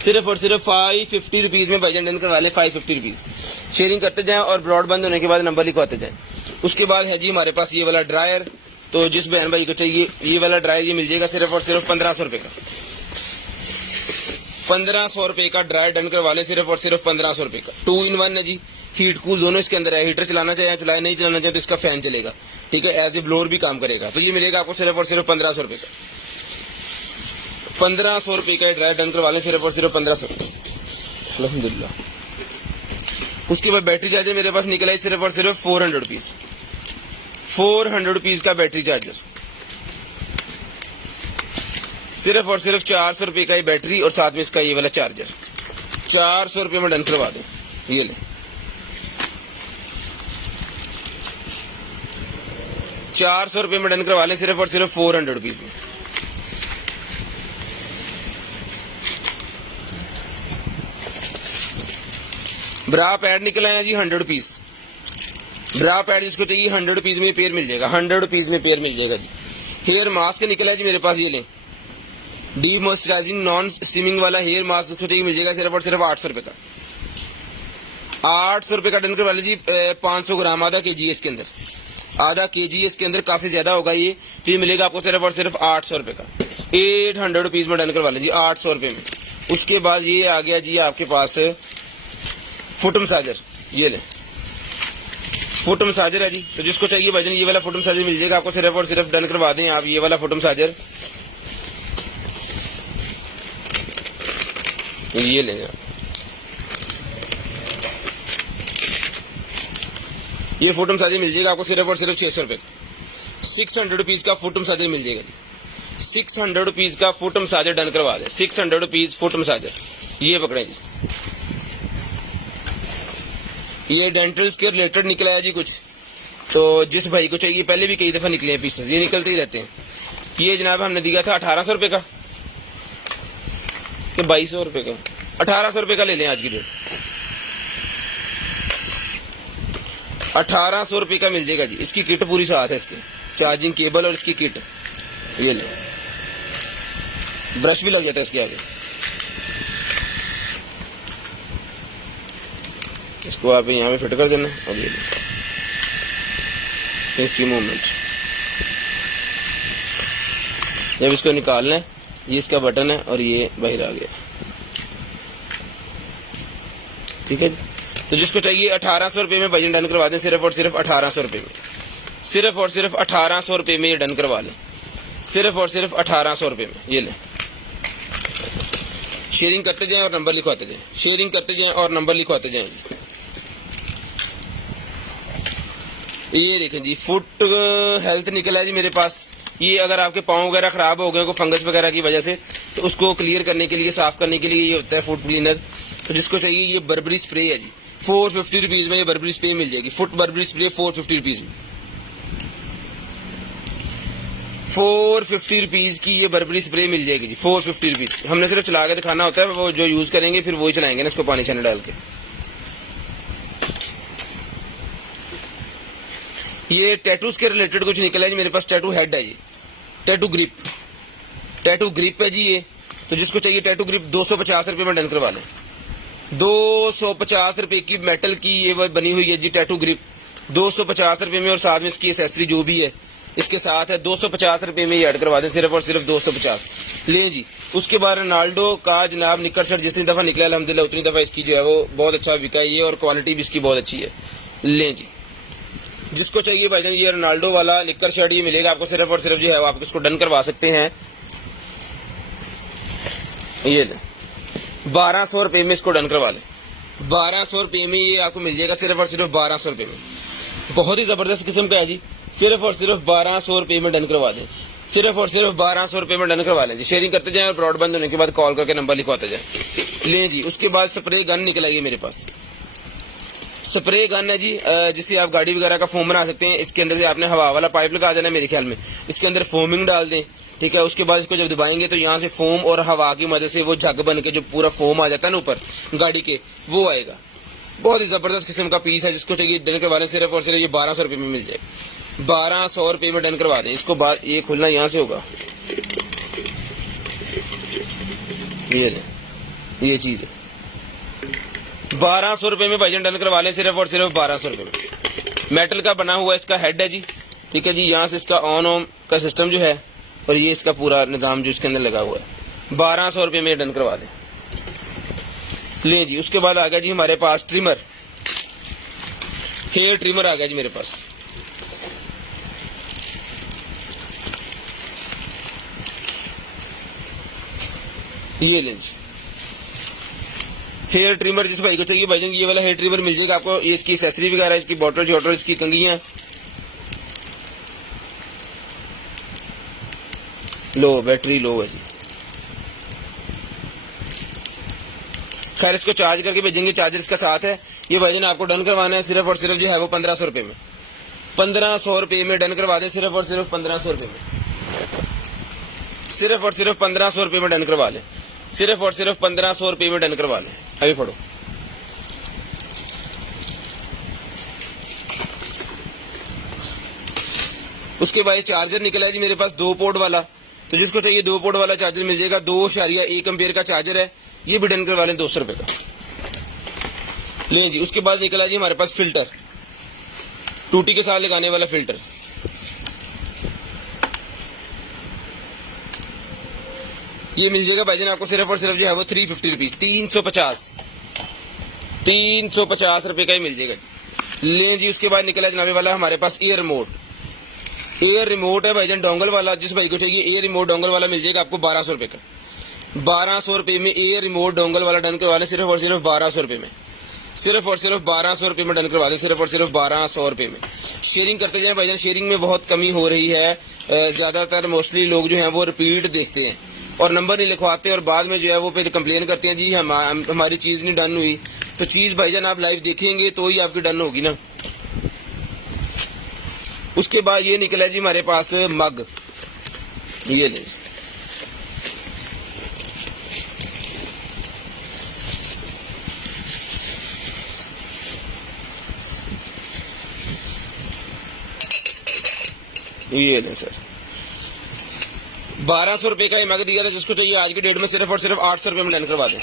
सिर्फ और सिर्फ 550 रुपीज में भाईजान डन करवा लें। 550 रुपीज। शेयरिंग करते जाएं और ब्रॉड बंद होने के बाद नंबर लिखवाते जाएं। उसके बाद है जी हमारे पास ये वाला ड्रायर। तो जिस बहन भाई को चाहिए ये वाला ड्रायर ये मिल जाएगा सिर्फ और सिर्फ 1500 रुपये का। 1500 रुपये का ड्रायर डन करवा ले। सिर्फ और सिर्फ 1500 रुपये का। 2 in 1 है जी। हीट कूल दोनों इसके अंदर है। हीटर चलाना चाहे चलाए, नहीं चलाना चाहे तो इसका फैन चलेगा, ठीक है। एज ए ब्लोअर भी काम करेगा। तो ये मिलेगा आपको सिर्फ और सिर्फ 1500 रुपये का। 1500 रुपये का ड्रायर डन करवा लें। सिर्फ और सिर्फ 1500। अल्हम्दुलिल्लाह। उसके बाद बैटरी चार्जर मेरे पास निकला है सिर्फ और सिर्फ 400 रुपीज। 400 रुपीज का बैटरी चार्जर। सिर्फ और सिर्फ 400 रुपये का ये बैटरी और साथ में इसका ये वाला चार्जर। 400 रुपये में डन करवा दें। ये ले 400 रुपये में डन करवा लें। सिर्फ और सिर्फ 400 रुपीज में। ब्रा पैड निकला है जी 100 रुपीज। ब्रा पैड जिसको चाहिए 100 रुपीज में पेयर मिल जाएगा। 100 रुपीज में पेयर मिल जाएगा जी। हेयर मास्क निकला है जी मेरे पास। ये लें डी मॉइस्चराइजिंग नॉन स्टीमिंग वाला हेयर मास्क जिसको चाहिए मिल जाएगा सिर्फ और सिर्फ 800 रुपये का। 800 रुपये का डन करवा लीजिए। 500 ग्राम आधा केजी इसके अंदर। आधा केजी इसके अंदर, काफी ज्यादा होगा ये। तो ये मिलेगा आपको सिर्फ और सिर्फ 800 रुपये का। 800 रुपीज में डन करवा लीजिए 800 रुपये में। उसके बाद ये आ गया जी आपके पास फुट मसाजर। ये ले फुट मसाजर है जी। तो जिसको चाहिए भाईजान ये वाला फुट मसाजर मिल जाएगा आपको। सिर्फ और सिर्फ डन करवा दें आप ये वाला फुट मसाजर। ये लेंगे ये फुट मसाजर मिल जाएगा आपको सिर्फ और सिर्फ 600 रुपये का। 600 रुपीज का फुट मसाजर मिल जाएगा जी। 600 रुपीज का फुट मसाजर डन करवा दें। 600 रुपीज फुट मसाजर। ये पकड़े जी। ये डेंटल्स के रिलेटेड निकला है जी कुछ। तो जिस भाई को चाहिए, पहले भी कई दफा निकले हैं पीसेस, ये निकलते ही रहते हैं। ये जनाब हमने दिया था 1800 रुपये का कि 2200 रुपये का। 1800 रुपये का ले लें आज की डेट। 1800 रुपये का मिल जाएगा जी। इसकी किट पूरी साथ है, इसके चार्जिंग केबल और इसकी किट। ये ले ब्रश भी लग जाता है इसके आगे। इसको आप यहाँ पे फिट कर देना और ये इसकी मूवमेंट। जब इसको निकालना है, ये इसका बटन है और ये बाहर आ गया, ठीक है जी। तो जिसको चाहिए 1800 रुपये में बजट डन करवा दें। सिर्फ और सिर्फ 1800 रुपये में। सिर्फ और सिर्फ 1800 रुपये में ये डन करवा लें। सिर्फ और सिर्फ 1800 रुपये में। ये लें। शेयरिंग करते जाएं और नंबर लिखवाते जाएं। शेयरिंग करते जाएं और नंबर लिखवाते जाएं। ये देखें जी फुट हेल्थ निकला है जी मेरे पास। ये अगर आपके पाँव वगैरह खराब हो गए को फंगस वगैरह की वजह से, तो उसको क्लियर करने के लिए, साफ करने के लिए ये होता है फुट क्लीनर। तो जिसको चाहिए ये बर्बरी स्प्रे है जी, 450 रुपीज़ में ये बर्बरी स्प्रे मिल जाएगी। फुट बर्बरी स्प्रे 450 रुपीज़ में, 450 रुपीज़ की ये बर्बरी स्प्रे मिल जाएगी जी, 450 रुपीज़। हमने सिर्फ चला के दिखाना होता है, वो जो यूज़ करेंगे फिर वही चलाएंगे ना इसको पानी छाने डाल के। ये टैटूज के रिलेटेड कुछ निकला है जी मेरे पास। टैटू हेड है ये, टैटू ग्रिप है जी ये। तो जिसको चाहिए टैटू ग्रिप 250 रुपये में डन करवा लें। 250 रुपये की मेटल की ये वो बनी हुई है जी टैटू ग्रिप, 250 रुपये में। और साथ में इसकी एसेसरी जो भी है इसके साथ है, 250 रुपये में ये ऐड करवा दें, सिर्फ और सिर्फ 250 लें जी। उसके बाद रोनाल्डो का जनाब निकर शर्ट जितनी दफ़ा निकला अल्हम्दुलिल्लाह उतनी दफ़ा इसकी जो है वो बहुत अच्छा बिका है ये, और क्वालिटी भी इसकी बहुत अच्छी है। लें जी, जिसको चाहिए भाईजान ये रोनाल्डो वाला निकर शर्ट ये मिलेगा आपको, सिर्फ और सिर्फ जो है आप इसको डन करवा सकते हैं। ये 1200 रुपये में इसको डन करवा लें। 1200 रुपये में ये आपको मिल जाएगा, सिर्फ और सिर्फ 1200 रुपये में। बहुत ही ज़बरदस्त किस्म का है जी, सिर्फ और सिर्फ 1200 रुपये में डन करवा दें, सिर्फ और सिर्फ 1200 रुपये में डन करवा लें जी। शेयरिंग करते जाएं और ब्रॉडबैंड होने के बाद कॉल करके नंबर लिखवाते जाएं। लें जी, उसके बाद स्प्रे गन निकल आई मेरे पास। स्प्रे गन है जी, जिससे आप गाड़ी वगैरह का फोम बना सकते हैं। इसके अंदर से आपने हवा वाला पाइप लगा देना है मेरे ख्याल में, इसके अंदर फोमिंग डाल दें, ठीक है। उसके बाद इसको जब दबाएंगे तो यहाँ से फोम और हवा की मदद से वो जग बन के जो पूरा फोम आ जाता है ना ऊपर गाड़ी के, वो आएगा। बहुत ही ज़बरदस्त किस्म का पीस है, जिसको चाहिए डन करवा लें, सिर्फ और सिर्फ ये 1200 रुपये में मिल जाएगा। 1200 रुपये में डन करवा दें इसको। बाद ये खुलना यहाँ से होगा, ये चीज़ है। 1200 रुपये में भाईजान डन करवा लें, सिर्फ और सिर्फ 1200 रुपये में। मेटल का बना हुआ इसका हेड है जी, ठीक है जी। यहाँ से इसका ऑन का सिस्टम जो है और ये इसका पूरा निज़ाम जो इसके अंदर लगा हुआ है, 1200 रुपये में डन करवा दें। ले जी, उसके बाद आ गया जी हमारे पास ट्रिमर, हेयर ट्रिमर आ गया जी मेरे पास। ये लें जी, हेयर ट्रिमर जिस भाई को चाहिए भाईजान ये वाला हेयर ट्रिमर मिल जाएगा आपको। ये इसकी एक्सेसरी वगैरह, इसकी बॉटल शॉटल, इसकी कंघियाँ, लो बैटरी लो है जी। खैर इसको चार्ज करके भेजेंगे, चार्जर इसका साथ है। ये भाईजान आपको डन करवाना है सिर्फ और सिर्फ जो है वो 1500 रुपये में। 1500 रुपये में डन करवा दें, सिर्फ और सिर्फ 1500 रुपये में, सिर्फ और सिर्फ 1500 रुपये में डन करवा लें, सिर्फ और सिर्फ 1500 रुपये में डन करवा लें। अभी पढ़ो, उसके बाद चार्जर निकला है जी मेरे पास 2 पोर्ट वाला। तो जिसको चाहिए 2 पोर्ट वाला चार्जर मिल जाएगा, 2.1 एम्पेयर का चार्जर है, ये भी डन करवा लें 200 रुपये का। लें जी, उसके बाद निकला जी हमारे पास फिल्टर, टूटी के साथ लगाने वाला फिल्टर। ये मिल जाएगा भाईजान आपको सिर्फ और सिर्फ जो है वो 350 रुपीज़, 350 रुपये का ही मिल जाएगा। लें जी, उसके बाद निकला जनाबे वाला हमारे पास एयर रिमोट। एयर रिमोट है भाईजान डोंगल वाला, जिस भाई को चाहिए एयर रिमोट डोंगल वाला मिल जाएगा आपको 1200 रुपये का। 1200 रुपये में एयर रिमोट डोंगल वाला डन करवा लें, सिर्फ और सिर्फ 1200 रुपये में, सिर्फ और सिर्फ 1200 रुपये में डन करवा लें, सिर्फ और सिर्फ 1200 रुपये में। शेयरिंग करते जाएं भाईजान, शेयरिंग में बहुत कमी हो रही है। ज़्यादातर मोस्टली लोग जो हैं वो रिपीट देखते हैं और नंबर नहीं लिखवाते, और बाद में जो है वो फिर कंप्लेन करते हैं जी हमारी चीज़ नहीं डन हुई। तो चीज़ भाईजान आप लाइव देखेंगे तो ही आपकी डन होगी ना। उसके बाद ये निकला जी हमारे पास मग, ये ले सर, 1200 रुपये का ये मग दिया था। जिसको चाहिए आज की डेट में सिर्फ और सिर्फ 800 रुपये में डन करवा दें,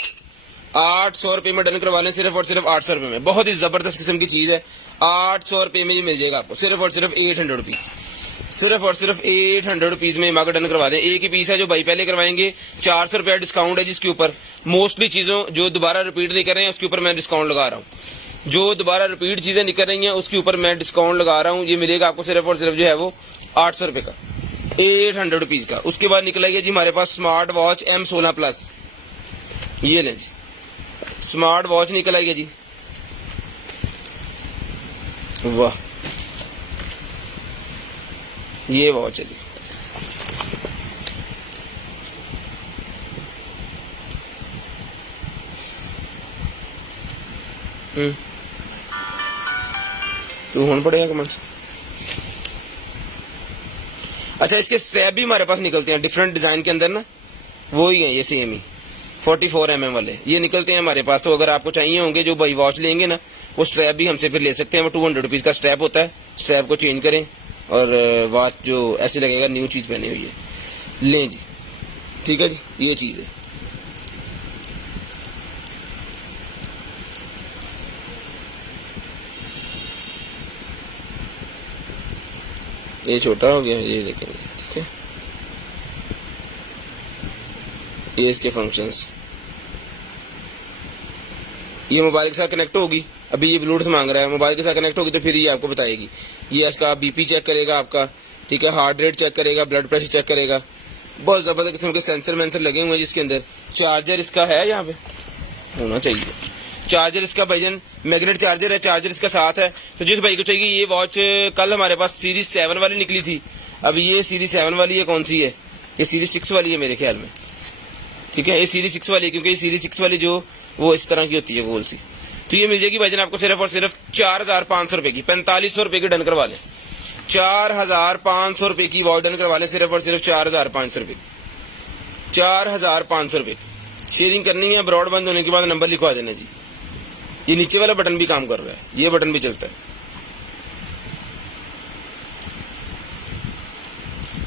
800 रुपये में डन करवा लें, सिर्फ और सिर्फ 800 रुपये में। बहुत ही ज़बरदस्त किस्म की चीज़ है, 800 रुपये में ये मिल जाएगा आपको, सिर्फ और सिर्फ 800 रुपीज़, सिर्फ और सिर्फ 800 रुपीज़ में मग डन करवा दें। एक ही पीस है, जो भाई पहले करवाएंगे 400 रुपया डिस्काउंट है जिसके ऊपर। मोस्टली चीज़ों जो दोबारा रिपीट नहीं कर रहे हैं उसके ऊपर मैं डिस्काउंट लगा रहा हूँ, जो दोबारा रिपीट चीज़ें नहीं कर रही हैं उसके ऊपर मैं डिस्काउंट लगा रहा हूँ। ये मिलेगा आपको सिर्फ और सिर्फ जो है वो 800 रुपये का, 800 रुपीज़ का। उसके बाद निकला गया जी हमारे पास स्मार्ट वॉच M16 प्लस, ये लें जी, स्मार्ट वॉच निकल आएगी जी, वाह ये वॉच है जी। तू होन पड़ेगा कमेंट्स। अच्छा, इसके स्ट्रैप भी हमारे पास निकलते हैं डिफरेंट डिजाइन के अंदर ना, वो ही है ये सेम ही 44 mm वाले ये निकलते हैं हमारे पास। तो अगर आपको चाहिए होंगे जो भाई वॉच लेंगे ना, वो स्ट्रैप भी हमसे फिर ले सकते हैं। वो 200 रुपीज़ का स्ट्रैप होता है, स्ट्रैप को चेंज करें और वॉच जो ऐसे लगेगा न्यू चीज़ पहनी हुई है, लें जी। ठीक है जी, ये चीज़ है। ये छोटा हो गया, ये देखेंगे। ठीक है, ये इसके फंक्शंस, ये मोबाइल के साथ कनेक्ट होगी। अभी ये ब्लूटूथ मांग रहा है, मोबाइल के साथ कनेक्ट होगी तो फिर ये आपको बताएगी। ये इसका बीपी चेक करेगा आपका, ठीक है, हार्ट रेट चेक करेगा, ब्लड प्रेशर चेक करेगा। बहुत ज़बरदस्त किस्म के सेंसर वेंसर लगे हुए हैं जिसके अंदर। चार्जर इसका है, यहाँ पे होना चाहिए चार्जर इसका भाईजान, मैग्नेट चार्जर है, चार्जर इसका साथ है। तो जिस भाई को चाहिए ये वॉच, कल हमारे पास सीरीज 7 वाली निकली थी, अब ये सीरीज 7 वाली है। कौन सी है ये? सीरीज 6 वाली है मेरे ख्याल में। ठीक है, ये सीरीज 6 वाली है, क्योंकि ये सीरीज 6 वाली जो वो इस तरह की होती है गोल सी। तो ये मिल जाएगी भाईजान आपको सिर्फ और सिर्फ 4500 रुपए की। 4500 रुपए की डन करवा लें, 4500 रुपए की वॉच डन करवा लें, सिर्फ और सिर्फ 4500 रुपए, 4500 रुपए। शेयरिंग करनी है, ब्रॉड बंद होने के बाद नंबर लिखवा देना जी। ये नीचे वाला बटन भी काम कर रहा है, ये बटन भी चलता है।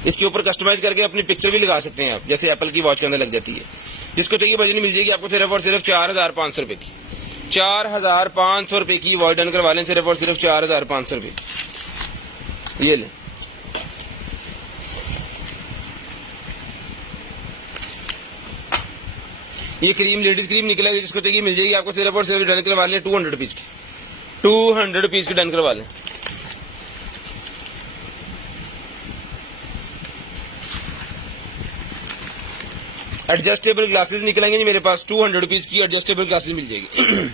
इसके ऊपर कस्टमाइज करके अपनी पिक्चर भी लगा सकते हैं आप, जैसे एप्पल की वॉच के अंदर लग जाती है। जिसको चाहिए भाईजान मिल जाएगी आपको सिर्फ और सिर्फ 4500 रुपए की। 4500 रुपए की वॉच डन करवा लें, सिर्फ और सिर्फ 4500 रुपए। ये लें। ये क्रीम, लेडीज क्रीम निकला है, जिसको चाहिए मिल जाएगी आपको सिर्फ और सिर्फ डन करवा लें 200 रुपीज की। 200 रुपीज की डन करवा लें। एडजस्टेबल ग्लासेस निकलेंगे जी मेरे पास, 200 रुपीज की एडजस्टेबल ग्लासेस मिल जाएगी।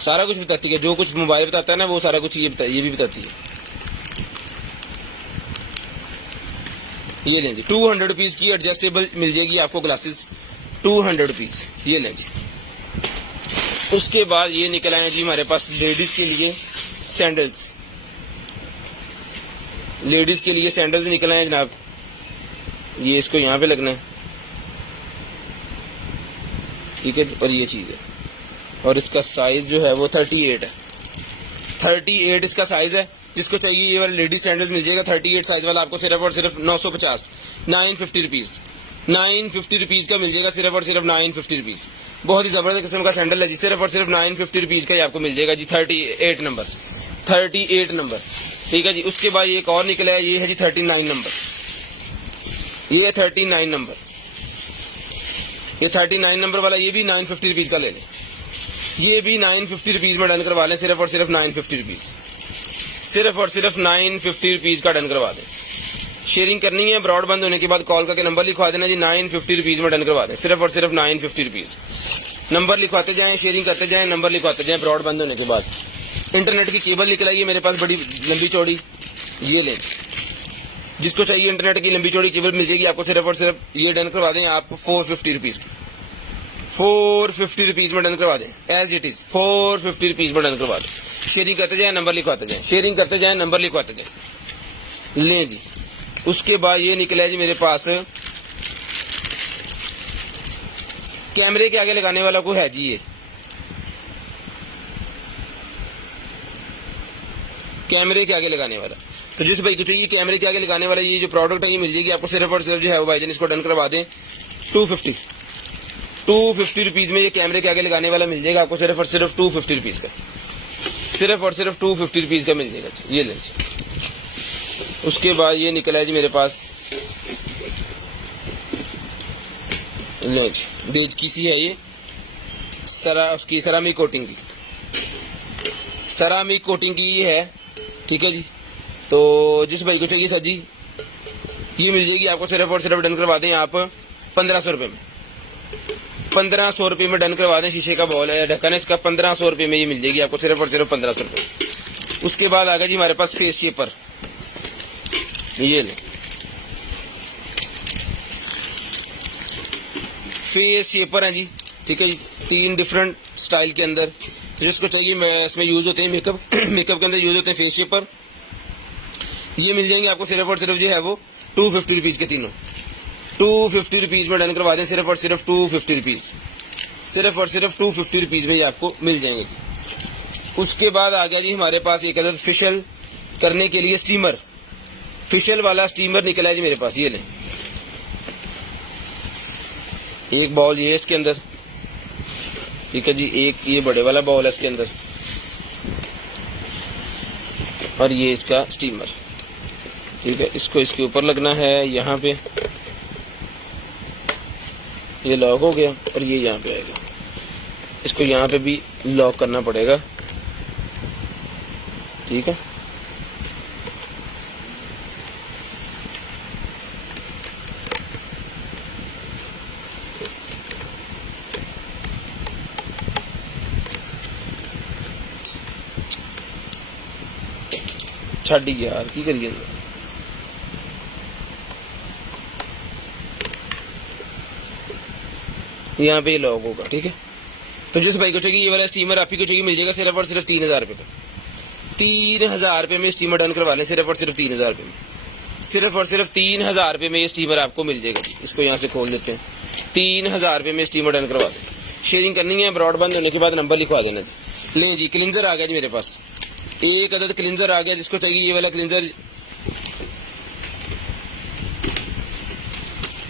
सारा कुछ बताती है, जो कुछ मोबाइल बताता है ना वो सारा कुछ ये भी बताती है। ये लें जी, 200 रुपीज की एडजस्टेबल मिल जाएगी आपको ग्लासेस, 200 रुपीज। ये लें जी। उसके बाद ये निकल आए जी हमारे पास लेडीज के लिए सैंडल्स, लेडीज के लिए सैंडल्स निकल आए जनाब। ये इसको यहाँ पे लगना है, ठीक है। और ये चीज़ है, और इसका साइज जो है वो 38 है, 38 इसका साइज है। जिसको चाहिए ये वाला लेडीज सैंडल्स मिल जाएगा 38 साइज वाला आपको सिर्फ और सिर्फ 950, 950 रुपीज़, 950 रुपीज़ का मिल जाएगा, सिर्फ और सिर्फ 950 रुपीज़। बहुत ही ज़बरदस्त किस्म का सैंडल है जी, सिर्फ और सिर्फ 950 रुपीज़ का ही आपको मिल जाएगा जी। 38 नंबर, 38 नंबर, ठीक है जी। उसके बाद एक और निकला है, ये है जी 39 नंबर, ये है 39 नंबर, ये 39 नंबर वाला, ये भी 950 रुपीज़ का ले लें। ये भी 950 रुपीज़ में डन करवा लें, सिर्फ और सिर्फ 950 रुपीज़, सिर्फ और सिर्फ 950 रुपीज़ का डन करवा दें। शेयरिंग करनी है, ब्रॉड बंद होने के बाद कॉल करके नंबर लिखवा देना जी, 950 रुपीज़ में डन करवा दें, सिर्फ और सिर्फ 950 रुपीज़। नंबर लिखवाते जाएं, शेयरिंग करते जाएं, नंबर लिखवाते जाएं ब्रॉड बंद होने के बाद। इंटरनेट की केबल निकल आई है मेरे पास बड़ी लंबी चौड़ी, ये लें। जिसको चाहिए इंटरनेट की लंबी चौड़ी केबल मिल जाएगी आपको, सिर्फ और सिर्फ ये डन करवा दें आप 450 रुपीज़ की, 450 रुपीज़ में डन करवा दें, एज इट इज़ 450 रुपीज़ में डन करवा दें। शेयरिंग करते जाएं, नंबर लिखवाते जाएं, शेयरिंग करते जाएं, नंबर लिखवाते जाएं। लें जी। उसके बाद ये निकला है जी मेरे पास कैमरे के आगे लगाने वाला को है जी, ये कैमरे के आगे लगाने वाला। तो जिस भाई को चाहिए कैमरे के आगे लगाने वाला ये जो प्रोडक्ट है ये मिल जाएगी आपको, सिर्फ और सिर्फ जो है वो भाईजान इसको डन करवा दें 250 रुपीज़ में ये कैमरे के आगे लगाने वाला मिल जाएगा आपको, सिर्फ और सिर्फ 250 रुपीज़ का, सिर्फ और सिर्फ 250 रुपीज़ का मिल जाएगा जी। ये लें जी। उसके बाद ये निकला है जी मेरे पास, लो जी, बेज की सी है ये, उसकी सरामिक कोटिंग की, सरामिक कोटिंग की ये है, ठीक है जी। तो जिस भाई को चाहिए सर जी ये मिल जाएगी आपको, सिर्फ और सिर्फ डन करवा दें आप 1500 रुपये में, 1500 रुपये में डन करवा दें। शीशे का बॉल है, ढक्कन है इसका, 1500 रुपये में ये मिल जाएगी आपको, सिर्फ और सिर्फ 1500 रुपये। उसके बाद आ गया जी हमारे पास फेस शेपर, ये ले फेस शेपर है जी, ठीक है जी, 3 डिफरेंट स्टाइल के अंदर। तो जिसको चाहिए इसमें यूज़ होते हैं मेकअप मेकअप के अंदर यूज़ होते हैं फेस शेपर। ये मिल जाएंगे आपको सिर्फ और सिर्फ जो है वो 250 रुपीज़ के तीनों। 250 रुपीज़ में डन करवा दें, सिर्फ और सिर्फ 250 रुपीज़, सिर्फ और सिर्फ 250 रुपीज़ में ये आपको मिल जाएंगे। उसके बाद आ गया जी हमारे पास एक अदर फेशियल करने के लिए स्टीमर, फेशियल वाला स्टीमर निकला है जी मेरे पास। ये लें, एक बॉल ये है इसके अंदर, ठीक है जी, एक ये बड़े वाला बॉल है इसके अंदर, और ये इसका स्टीमर, ठीक है। इसको इसके ऊपर लगना है, यहाँ पे ये लॉक हो गया और ये यहाँ पे आएगा। इसको यहाँ पे भी लॉक करना पड़ेगा, ठीक है। छाड़ दीजिए यार, की करिए, यहाँ पे लॉक होगा, ठीक है। तो जिस भाई को चाहिए ये वाला स्टीमर आप ही को चाहिए मिल जाएगा सिर्फ और सिर्फ 3000 रुपये का। 3000 रुपये में स्टीमर डन करवा लें, सिर्फ और सिर्फ 3000 रुपये में, सिर्फ और सिर्फ 3000 रुपये में ये स्टीमर आपको मिल जाएगा जी। इसको यहाँ से खोल देते हैं, 3000 रुपये में स्टीमर डन करवा दें। शेयरिंग करनी है, ब्रॉडबैंड होने के बाद नंबर लिखवा देना जी। लें जी, क्लींजर आ गया जी मेरे पास, एक अदद क्लींजर आ गया। जिसको चाहिए ये वाला क्लींजर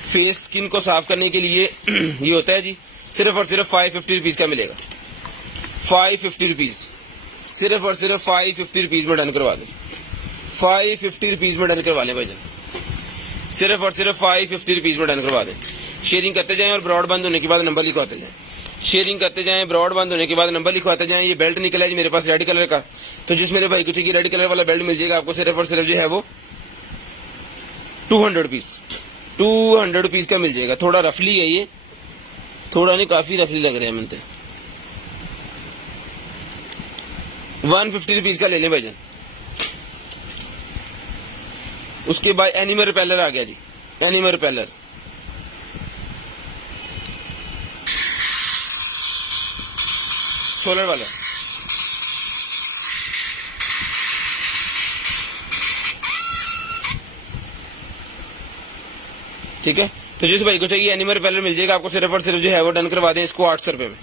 फेस स्किन को साफ करने के लिए ये होता है जी, सिर्फ और सिर्फ 550 रुपीज़ का मिलेगा। 550 रुपीज़, सिर्फ और सिर्फ 550 रुपीज़ में डन करवा दें। 550 रुपीज़ में डन करवा लें भाईजान, सिर्फ और सिर्फ 550 रुपीज़ में डन करवा दें। शेयरिंग करते जाएं और ब्रॉडबैंड होने के बाद नंबर लिखवाते जाएं। शेयरिंग करते जाएं, ब्रॉडबैंड होने के बाद नंबर लिखवाते जाएं। ये बेल्ट निकला है जी मेरे पास रेड कलर का, तो जिस मेरे भाई को चाहिए रेड कलर वाला बेल्ट मिल जाएगा आपको सिर्फ और सिर्फ जो है वो 200 रुपीज़, 200 रुपीज़ का मिल जाएगा। थोड़ा रफली है ये, थोड़ा नहीं काफ़ी रफली लग रहे हैं मिलते। 150 रुपीज़ का ले लें भाईजान। उसके बाद एनिमल रिपेलर आ गया जी, एनिमल रिपेलर, सोलर वाला, ठीक है। तो जिस भाई को चाहिए एनिमल रिपेलर मिल जाएगा आपको सिर्फ और सिर्फ जो है वो डन करवा दें इसको 800 रुपये में,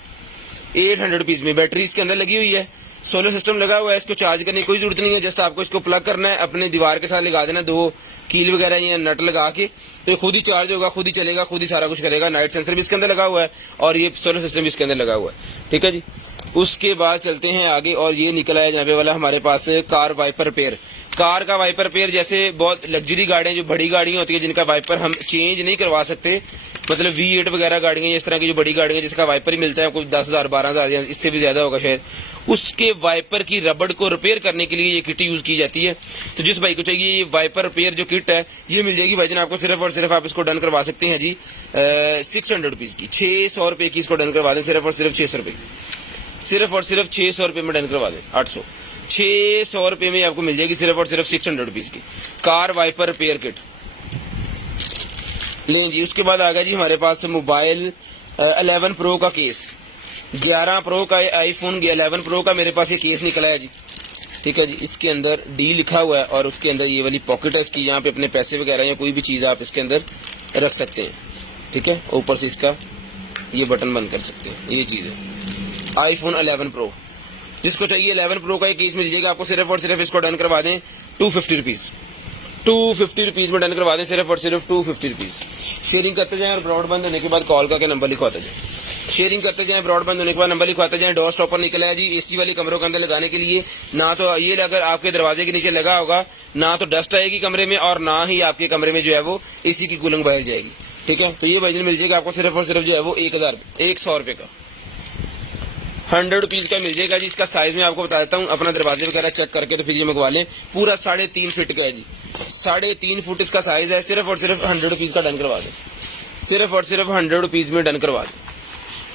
800 रुपीज़ में। बैटरी इसके अंदर लगी हुई है, सोलर सिस्टम लगा हुआ है, इसको चार्ज करने की कोई जरूरत नहीं है। जस्ट आपको इसको प्लग करना है, अपने दीवार के साथ लगा देना, 2 कील वगैरह या नट लगा के, तो ये खुद ही चार्ज होगा, खुद ही चलेगा, खुद ही सारा कुछ करेगा। नाइट सेंसर भी इसके अंदर लगा हुआ है और ये सोलर सिस्टम भी इसके अंदर लगा हुआ है, ठीक है जी। उसके बाद चलते हैं आगे, और ये निकला है जनाबे वाला हमारे पास कार वाइपर पेयर। कार का वाइपर पेयर, जैसे बहुत लग्जरी गाड़ियाँ, जो बड़ी गाड़ियाँ होती है जिनका वाइपर हम चेंज नहीं करवा सकते, मतलब V8 वगैरह गाड़ियाँ, इस तरह की जो बड़ी गाड़ियाँ जिसका वाइपर ही मिलता है कोई 10,000 12,000 या इससे भी ज़्यादा होगा शायद, उसके वाइपर की रबड़ को रिपेयर करने के लिए ये किट यूज़ की जाती है। तो जिस भाई को चाहिए ये वाइपर रिपेयर जो किट है ये मिल जाएगी भाईजान आपको सिर्फ और सिर्फ, आप इसको डन करवा सकते हैं जी 600 रुपीज़ की, 600 रुपये की इसको डन करवा दें, सिर्फ और सिर्फ 600 रुपये, सिर्फ और सिर्फ 600 रुपये में डन करवा दें। 800, 600 रुपये में आपको मिल जाएगी सिर्फ और सिर्फ 600 रुपीज़ की कार वाइपर रिपेयर किट। लें जी, उसके बाद आ गया जी हमारे पास मोबाइल 11 प्रो का केस, 11 प्रो का आईफोन 11 प्रो का मेरे पास ये केस निकला है जी, ठीक है जी। इसके अंदर D लिखा हुआ है और उसके अंदर ये वाली पॉकेट है इसकी, यहाँ पे अपने पैसे वगैरह या कोई भी चीज़ आप इसके अंदर रख सकते हैं, ठीक है। ऊपर से इसका ये बटन बंद कर सकते हैं, ये चीज़ है आईफोन 11 प्रो। जिसको चाहिए 11 प्रो का ये केस मिल जाएगा आपको सिर्फ और सिर्फ, इसको डन करवा दें 250 रुपीज़, 250 रुपीज़ में डन करवा दें, सिर्फ और सिर्फ 250 रुपीज़। शेयरिंग करते जाएं और ब्रॉडबैंड होने के बाद कॉल करके नंबर लिखवाते जाएं। शेयरिंग करते जाएं, ब्रॉडबैंड होने के बाद नंबर लिखवाते जाएं। डोर स्टॉपर निकला है जी AC वाली कमरों के अंदर लगाने के लिए, ना तो ये अगर आपके दरवाजे के नीचे लगा होगा ना तो डस्ट आएगी कमरे में, और ना ही आपके कमरे में जो है वो AC की कूलिंग बाहर जाएगी, ठीक है। तो ये भाईजान मिल जाएगा आपको सिर्फ और सिर्फ जो है वो 100 रुपये का, 100 रुपीज़ का मिल जाएगा जी। इसका साइज़ मैं आपको बता देता हूँ, अपना दरवाजे वगैरह चेक करके तो फिर ये मंगवा लें। पूरा 3.5 फीट का है जी, 3.5 फुट इसका साइज़ है। सिर्फ और सिर्फ 100 रुपीज़ का डन करवा दें, सिर्फ और सिर्फ 100 रुपीज़ में डन करवा दें।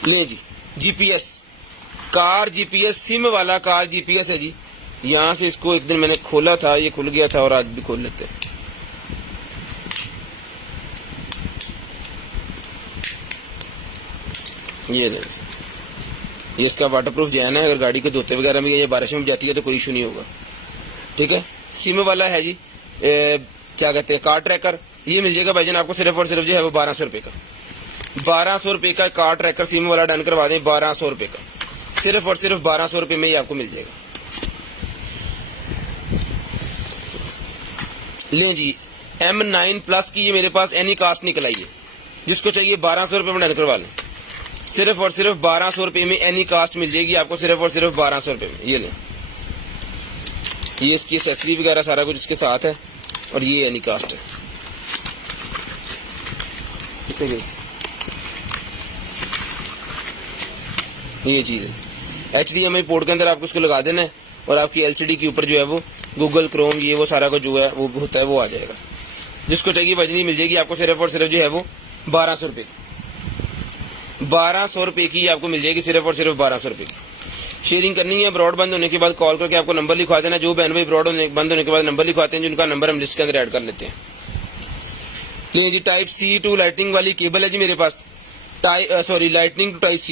लें जी, GPS कार GPS सिम वाला कार GPS है जी। यहाँ से इसको एक दिन मैंने खोला था, ये खुल गया था और आज भी खोल लेते हैं। ये नहीं, ये इसका वाटरप्रूफ जैन है, अगर गाड़ी को धोते वगैरह में ये बारिश में जाती है तो कोई इशू नहीं होगा। ठीक है, सिम वाला है जी क्या कहते हैं कार ट्रैकर, ये मिल जाएगा भाईजान आपको सिर्फ और सिर्फ जो है वो 1200 रुपये का। 1200 रुपये का कार ट्रैकर सिम वाला डन करवा दें, 1200 रुपये का, सिर्फ और सिर्फ 1200 रुपये में ये आपको मिल जाएगा। लें जी, M9 प्लस की ये मेरे पास एनी कास्ट निकल आई है, जिसको चाहिए 1200 रुपये में डन करवा लें, सिर्फ और सिर्फ 1200 रुपये में एनी कास्ट मिल जाएगी आपको, सिर्फ और सिर्फ 1200 रुपये में। ये लें, ये इसकी एक्सेसरी वगैरह सारा कुछ इसके साथ है, और ये एनी कास्ट है। ये चीज़ है, HDMI पोर्ट के अंदर आपको इसको लगा देना है, और आपकी LCD के ऊपर जो है वो गूगल क्रोम ये वो सारा कुछ जो है वो होता है वो आ जाएगा। जिसको चाहिए वजनी मिल जाएगी आपको सिर्फ और सिर्फ जो है वो 1200 रुपये की, 1200 रुपये की आपको मिल जाएगी, सिर्फ और सिर्फ 1200 रुपये की। शेयरिंग करनी है, ब्रॉड बंद होने के बाद कॉल करके आपको नंबर लिखवा देना। जो बहन भाई ब्रॉड बंद होने के बाद नंबर लिखवाते हैं, जिनका नंबर हम लिस्ट के अंदर ऐड कर लेते हैं। नहीं जी, टाइप C टू लाइटनिंग वाली केबल है जी मेरे पास, lightning to type C,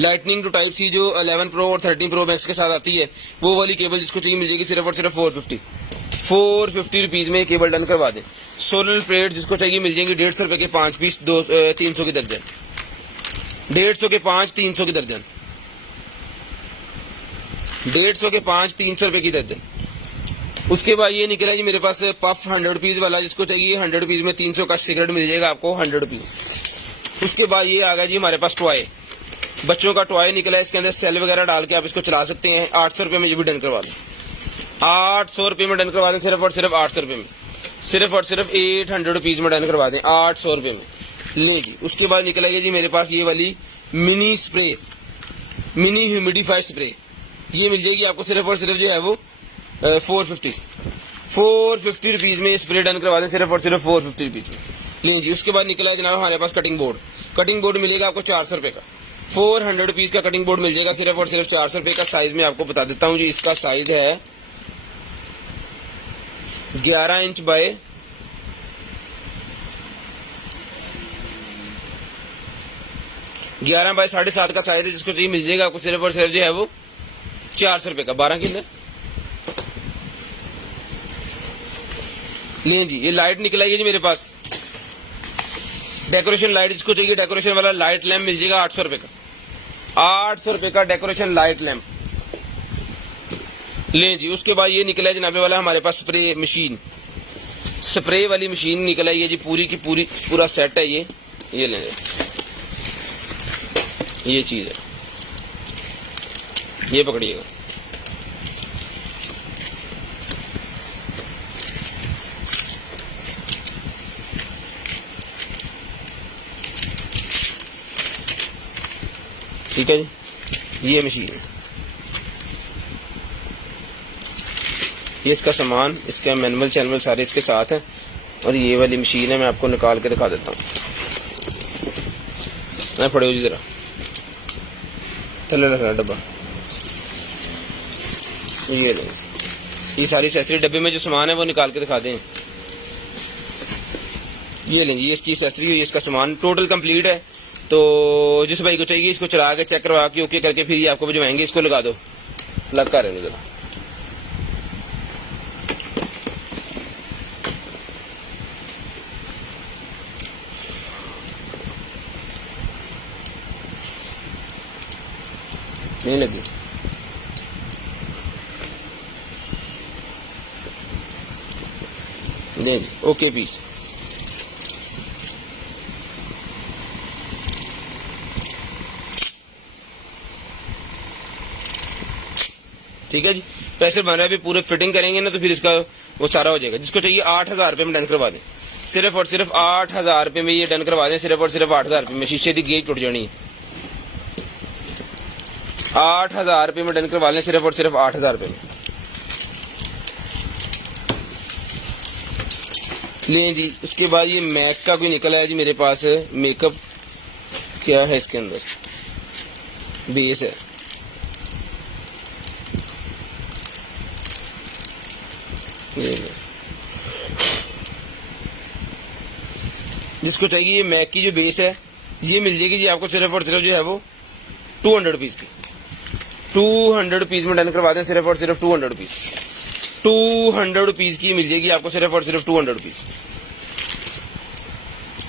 lightning to type C जो 11 प्रो और 13 प्रो मैक्स के साथ आती है, वो वाली केबल जिसको चाहिए मिल जाएगी सिर्फ और सिर्फ 450 रुपीज़ में केबल डन करवा दें। सोलर प्लेट जिसको चाहिए मिल जाएंगे 150 रुपये के 5 पीस, 300 की दर्जन, 150 के 5 300 की दर्जन, 150 के 5 300 रुपये की दर्जन। उसके बाद ये निकला जी मेरे पास पफ 100 रुपीज़ वाला, जिसको चाहिए 100 रुपीज़ में 300 का सिगरेट मिल जाएगा आपको 100 रुपीज़। उसके बाद ये आ गया जी हमारे पास टॉय, बच्चों का टॉय निकला है, इसके अंदर सेल वगैरह डाल के आप इसको चला सकते हैं। 800 रुपये में ये भी डन करवा दें, 800 रुपये में डन करवा दें, सिर्फ और सिर्फ 800 रुपये में, सिर्फ और सिर्फ 800 रुपीज़ में डन करवा दें 800 रुपये में। ले जी, उसके बाद निकला है जी मेरे पास ये वाली mini spray, mini humidify spray, ये मिल जाएगी आपको सिर्फ और सिर्फ जो है वो 450 रुपीज़ में स्प्रे डन करवा दें, सिर्फ और सिर्फ 450 रुपीज़ में। लें जी, उसके बाद निकला है जनाब हमारे पास कटिंग बोर्ड मिलेगा आपको 400 रुपये का, 400 रुपीज़ का कटिंग बोर्ड मिल जाएगा, सिर्फ और सिर्फ 400 रुपये का। साइज़ में आपको बता देता हूँ जी, इसका साइज़ है 11 इंच बाय 11 बाय 7.5 का साइज़ है, जिसको चाहिए मिल जाएगा आपको सिर्फ और सिर्फ जो है वो 400 रुपये का, 12 के अंदर। लें जी, ये लाइट निकला है जी मेरे पास, डेकोरेशन लाइट, जिसको चाहिए डेकोरेशन वाला लाइट लैम्प मिल जाएगा 800 रुपये का, 800 रुपये का डेकोरेशन लाइट लैम्प। लें जी, उसके बाद ये निकला है जनाबे वाला हमारे पास स्प्रे मशीन, स्प्रे वाली मशीन निकला है ये जी, पूरी की पूरी पूरा सेट है ये लें, ये चीज़ है, ये पकड़िएगा। ठीक है जी, ये मशीन है, ये इसका सामान, इसका मैनुअल चैनल सारे इसके साथ है, और ये वाली मशीन है, मैं आपको निकाल के दिखा देता हूँ। मैं पड़े हो जी ज़रा थल्ले रखना डब्बा, ये लें, ये सारी एक्सेसरी डब्बे में जो सामान है वो निकाल के दिखा दें। ये लें जी, इसकी एक्सेसरी हुई, इसका सामान टोटल कंप्लीट है। तो जिस भाई को चाहिए इसको चला के चेक करवा के ओके करके फिर ये आपको भिजवाएंगे। इसको लगा दो, लग कर रहे जरा, नहीं लगी। नहीं जी, ओके पीस। ठीक है जी, पैसे बन रहे हैं, अभी पूरे फिटिंग करेंगे ना तो फिर इसका वो सारा हो जाएगा। जिसको चाहिए 8000 रुपये में डन करवा दें, सिर्फ और सिर्फ 8000 रुपये में ये डन करवा दें, सिर्फ और सिर्फ 8000 रुपये में। शीशे की गेज टूट जानी है, 8000 रुपये में डन करवा लें, सिर्फ और सिर्फ 8000 रुपये में। लें जी, उसके बाद ये मैक का भी निकला है जी मेरे पास, मेकअप क्या है इसके अंदर, बेस है, जिसको चाहिए ये मैक की जो बेस है ये मिल जाएगी जी आपको सिर्फ और सिर्फ जो है वो 200 रुपीज़ की। 200 रुपीज़ में डन करवा दें, सिर्फ और सिर्फ 200 रुपीज़। 200 रुपीज़ की मिल जाएगी आपको सिर्फ और सिर्फ 200 रुपीज़।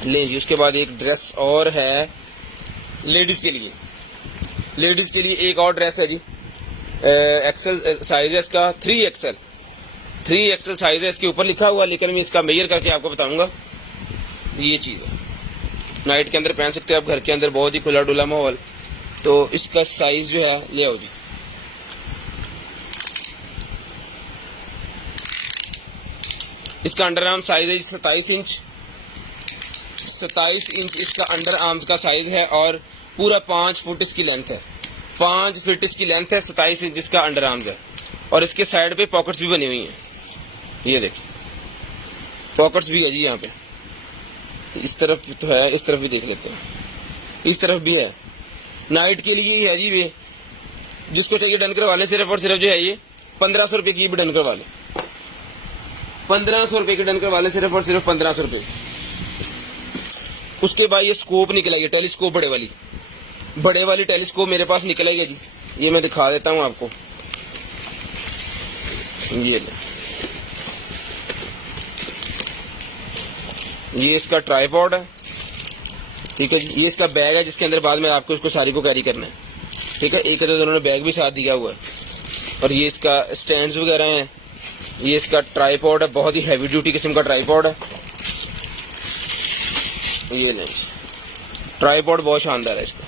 लें जी। उसके बाद एक ड्रेस और है लेडीज़ के लिए। लेडीज़ के लिए एक और ड्रेस है जी, एक्सेल साइज है इसका, 3XL। 3XL साइज है, इसके ऊपर लिखा हुआ, लेकिन मैं इसका मेजर करके आपको बताऊंगा। ये चीज़ है, नाइट के अंदर पहन सकते हैं आप, घर के अंदर बहुत ही खुला डुला माहौल। तो इसका साइज जो है ले आओ जी। इसका अंडर आर्म साइज है 27 इंच। 27 इंच इसका अंडर आर्म्स का साइज है और पूरा 5 फुट इसकी लेंथ है। 5 फीट इसकी लेंथ है, 27 इंच इसका अंडर आर्म्स है। और इसके साइड पे पॉकेट्स भी बनी हुई हैं, ये देखिए पॉकेट्स भी है जी यहाँ पे। इस तरफ तो है, इस तरफ भी देख लेते हैं, इस तरफ भी है। नाइट के लिए ही है जी ये, जिसको चाहिए डन करवा लें। सिर्फ और सिर्फ जो है ये 1500 रुपये की भी डन करवा लें। 1500 रुपये की डन करवा लें, सिर्फ और सिर्फ 1500 रुपये। उसके बाद ये स्कोप निकल आई है, टेलीस्कोप बड़े वाली टेलीस्कोप मेरे पास निकल आई है जी। ये मैं दिखा देता हूँ आपको, ये इसका ट्राइपॉड है, ठीक है जी। ये इसका बैग है जिसके अंदर बाद में आपको इसको सारी को कैरी करना है, ठीक है। एक तो उन्होंने बैग भी साथ दिया हुआ है। और ये इसका स्टैंड्स वगैरह हैं। ये इसका ट्राइपॉड है, बहुत ही हैवी ड्यूटी किस्म का ट्राइपॉड है। ये नहीं, ट्राइपॉड बहुत शानदार है इसका।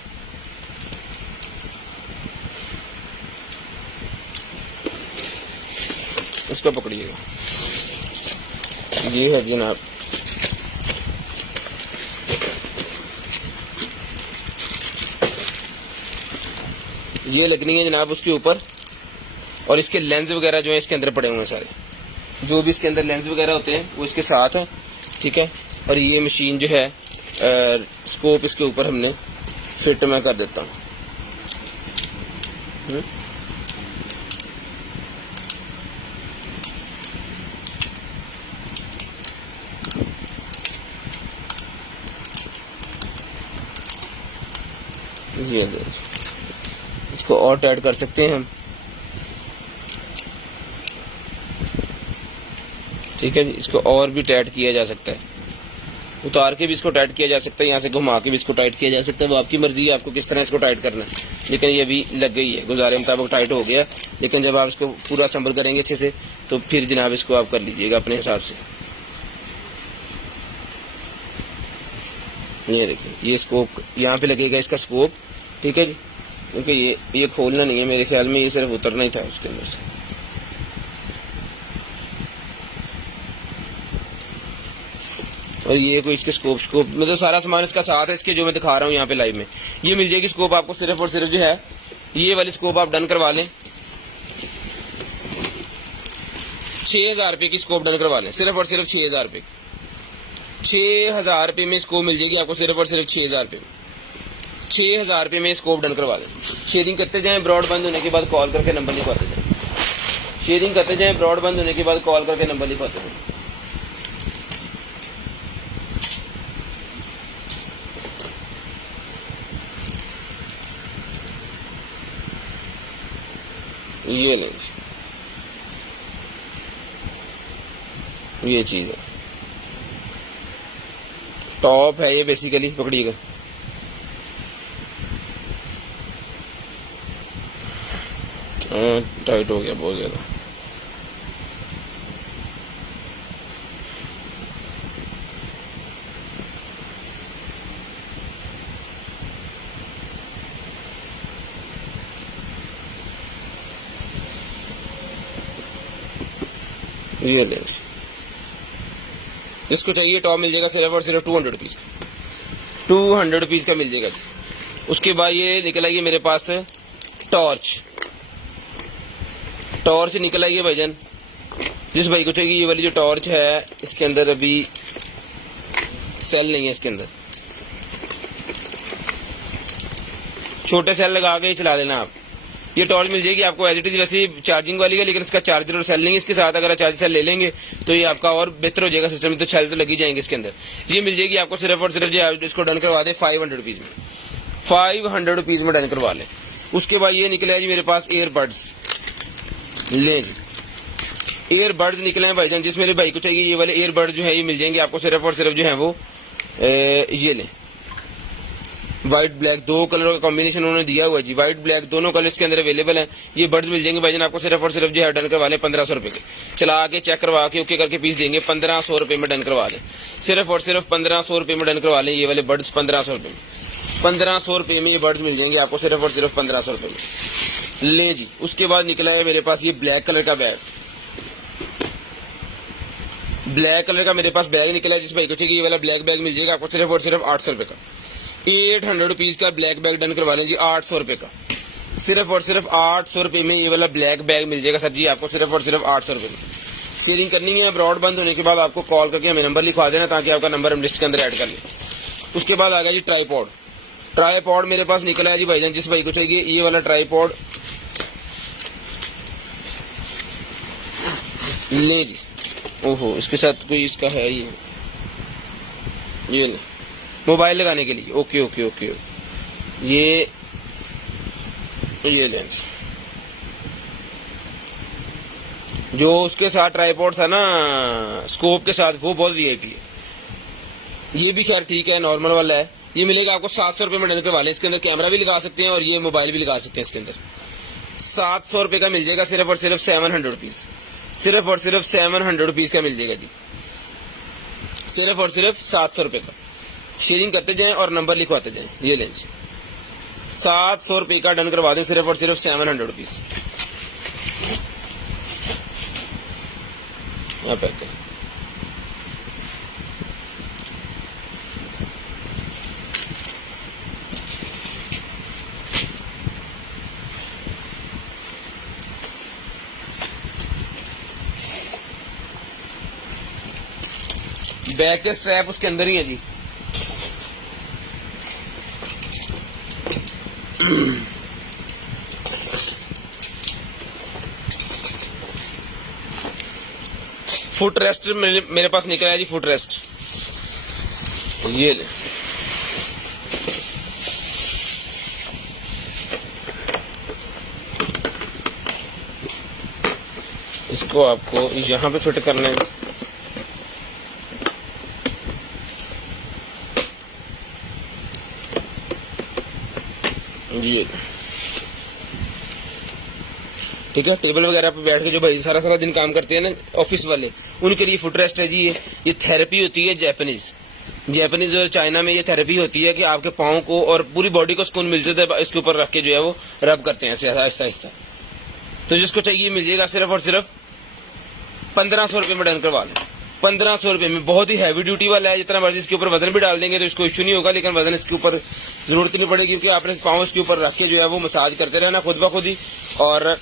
इसको पकड़िएगा, ये है जनाब ये लगनी है जनाब उसके ऊपर। और इसके लेंस वगैरह जो है इसके अंदर पड़े हुए हैं सारे, जो भी इसके अंदर लेंस वगैरह होते हैं वो इसके साथ है, ठीक है। और ये मशीन जो है स्कोप इसके ऊपर हमने फिट मैं कर देता हूँ। इसको और टाइट कर सकते हैं हम, ठीक है जी। इसको और भी टाइट किया जा सकता है, उतार के भी इसको टाइट किया जा सकता है, यहाँ से घुमा के भी इसको टाइट किया जा सकता है। वो आपकी मर्जी है आपको किस तरह इसको टाइट करना है। लेकिन ये भी लग गई है, गुजारे मुताबिक टाइट हो गया। लेकिन जब आप इसको पूरा असम्बल करेंगे अच्छे से तो फिर जनाब इसको आप कर लीजिएगा अपने हिसाब से। ये देखिए ये स्कोप यहाँ पे लगेगा, इसका स्कोप, ठीक है जी। क्योंकि ये खोलना नहीं है मेरे ख्याल में, ये सिर्फ उतरना ही था उसके अंदर से। और ये कोई इसके स्कोप मतलब सारा सामान इसका साथ है इसके, जो मैं दिखा रहा हूँ यहाँ पे लाइव में। ये मिल जाएगी स्कोप आपको सिर्फ और सिर्फ जो है ये वाली स्कोप आप डन करवा लें। 6000 रुपये की स्कोप डन करवा लें, सिर्फ और सिर्फ 6000 रुपये। 6000 रुपये में स्कोप मिल जाएगी आपको सिर्फ और सिर्फ 6000 रुपये में। 6000 रुपये में स्कोप डन करवा दें। शेयरिंग करते जाएं, ब्रॉड बंद होने के बाद कॉल करके नंबर लिखवाते जाएं। शेयरिंग करते जाएं, ब्रॉड बंद होने के बाद कॉल करके नंबर लिखवाते जाएं। ये लेंस, ये चीज़ है, टॉप है ये बेसिकली। पकड़िएगा, टाइट हो गया बहुत ज़्यादा। ये लेंस, जिसको चाहिए टॉप मिल जाएगा सिर्फ और सिर्फ 200 रुपीज़ का। 200 रुपीज़ का मिल जाएगा जी। उसके बाद ये निकल आई है मेरे पास टॉर्च निकल आई है भाईजान। जिस भाई को चाहिए ये वाली जो टॉर्च है, इसके अंदर अभी सेल नहीं है, इसके अंदर छोटे सेल लगा के चला लेना आप। ये टॉर्च मिल जाएगी आपको एज इट इज वैसे चार्जिंग वाली है, लेकिन इसका चार्जर और सेल नहीं है इसके साथ। अगर आप चार्जर सेल ले लेंगे तो ये आपका और बेहतर हो जाएगा सिस्टम में, तो सेल तो लगी जाएंगे इसके अंदर। ये मिल जाएगी आपको सिर्फ और सिर्फ जो इसको डन करवा दें 500 रुपीज़ में, 500 रुपीज़ में डन करवा लें। उसके बाद ये निकला है जी मेरे पास ईयरबड्स, लें जी ईयरबड्स निकले हैं भाईजान। जिस मेरे भाई को चाहिए ये वाले ईयरबड्स जो है ये मिल जाएंगे आपको सिर्फ और सिर्फ जो है वो ये लें, व्हाइट ब्लैक, दो कलर का कॉम्बिनेशन उन्होंने दिया हुआ है जी, व्हाइट ब्लैक दोनों कलर इसके अंदर अवेलेबल हैं। ये बड्स मिल जाएंगे भाईजान आपको सिर्फ और सिर्फ जो है डन करवा लें 1500 रुपये के, चला के चेक करवा के ओके करके पीस देंगे, 1500 रुपये में डन करवा लें, सिर्फ और सिर्फ 1500 रुपये में डन करवा लें। ये वाले बड्स 1500 रुपये में, 1500 रुपये में ये बड्स मिल जाएंगे आपको सिर्फ और सिर्फ 1500 रुपये में, लें जी। उसके बाद निकला है मेरे पास ये ब्लैक कलर का बैग, ब्लैक कलर का मेरे पास बैग निकला है। जिस भाई को चाहिए ये वाला ब्लैक बैग मिल जाएगा आपको सिर्फ और सिर्फ 800 रुपये का, 800 रुपीज़ का ब्लैक बैग डन करवा लें जी, 800 रुपये का, सिर्फ और सिर्फ 800 रुपये में ये वाला ब्लैक बैग मिल जाएगा सर जी आपको सिर्फ और सिर्फ 800 रुपये में। शेयरिंग करनी है, ब्रॉड बंद होने के बाद आपको कॉल करके हमें नंबर लिखवा देना ताकि आपका नंबर हम लिस्ट के अंदर ऐड कर लें। उसके बाद आ गया जी ट्राईपॉड, ट्राईपॉड मेरे पास निकला है जी भाईजान। जिस भाई को चाहिए ये वाला ट्राईपॉड ले जी, ओहो इसके साथ कोई इसका है ये नहीं, मोबाइल लगाने के लिए, ओके ओके ओके, ये लेंस जो उसके साथ ट्राईपॉड था ना स्कोप के साथ, वो बहुत वीआईपी है। ये भी खैर ठीक है, नॉर्मल वाला है। ये मिलेगा आपको 700 रुपये में डन करवा लें। इसके अंदर कैमरा भी लगा सकते हैं और ये मोबाइल भी लगा सकते हैं। इसके अंदर 700 रुपये का मिल जाएगा, सिर्फ और सिर्फ 700 रुपीज़, सिर्फ और सिर्फ 700 रुपीज़ का मिल जाएगा जी, सिर्फ और सिर्फ 700 रुपये का। शेयरिंग करते जाएं और नंबर लिखवाते जाएं। ये लें 700 रुपये का डन करवा दें, सिर्फ और सिर्फ 700 रुपीज़। यहाँ पैक करें। बैक के स्ट्रैप उसके अंदर ही है जी। फुट रेस्ट मेरे पास निकला है जी, फुट रेस्ट ये ले, इसको आपको यहाँ पे फिट करना है। जी ठीक है, टेबल वगैरह पे बैठ के जो भाई सारा सारा दिन काम करते हैं ना ऑफिस वाले, उनके लिए फुट रेस्ट है जी। ये थेरेपी होती है जापानीज और चाइना में ये थेरेपी होती है कि आपके पाँव को और पूरी बॉडी को सुकून मिल जाता है। इसके ऊपर रख के जो है वो रब करते हैं ऐसे आहिस्ता आहिस्ता। तो जिसको चाहिए मिल जाएगा, सिर्फ और सिर्फ 1500 रुपये में डन करवा लें, 1500 रुपये में। बहुत ही हैवी ड्यूटी वाला है, जितना मर्जी इसके ऊपर वजन भी डाल देंगे तो इसको इशू नहीं होगा, लेकिन वजन इसके ऊपर जरूरत नहीं पड़ेगी क्योंकि आपने पाँव इसके ऊपर रख के जो है वो मसाज करते रहना खुद ब खुद ही, और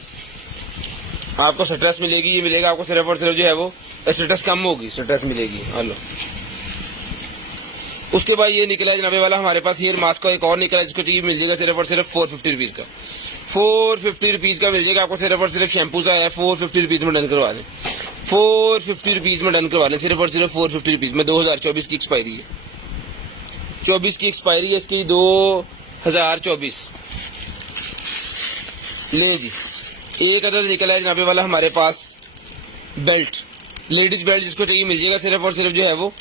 आपको स्ट्रेस मिलेगी। ये मिलेगा आपको सिर्फ और सिर्फ जो है वो स्ट्रेस कम होगी, स्ट्रेस मिलेगी। हेलो, उसके बाद ये निकला है जनाबे वाला हमारे पास हेयर मास्क का एक और निकला है, जिसको चाहिए मिल जाएगा सिर्फ और सिर्फ 450 रुपीज़ का, 450 रुपीज़ का मिल जाएगा आपको। सिर्फ और सिर्फ शैम्पू सा है, 450 रुपीज़ में डन करवा दें, 450 रुपीज़ में डन करवा लें, सिर्फ और सिर्फ 450 रुपीज़ में। 2024 की एक्सपायरी है, 24 की एक्सपायरी है इसकी, 2024 ले जी। एक अदद निकला है जनाबे वाला हमारे पास बेल्ट, लेडीज बेल्ट, जिसको चाहिए मिल जाएगा सिर्फ और सिर्फ जो है वो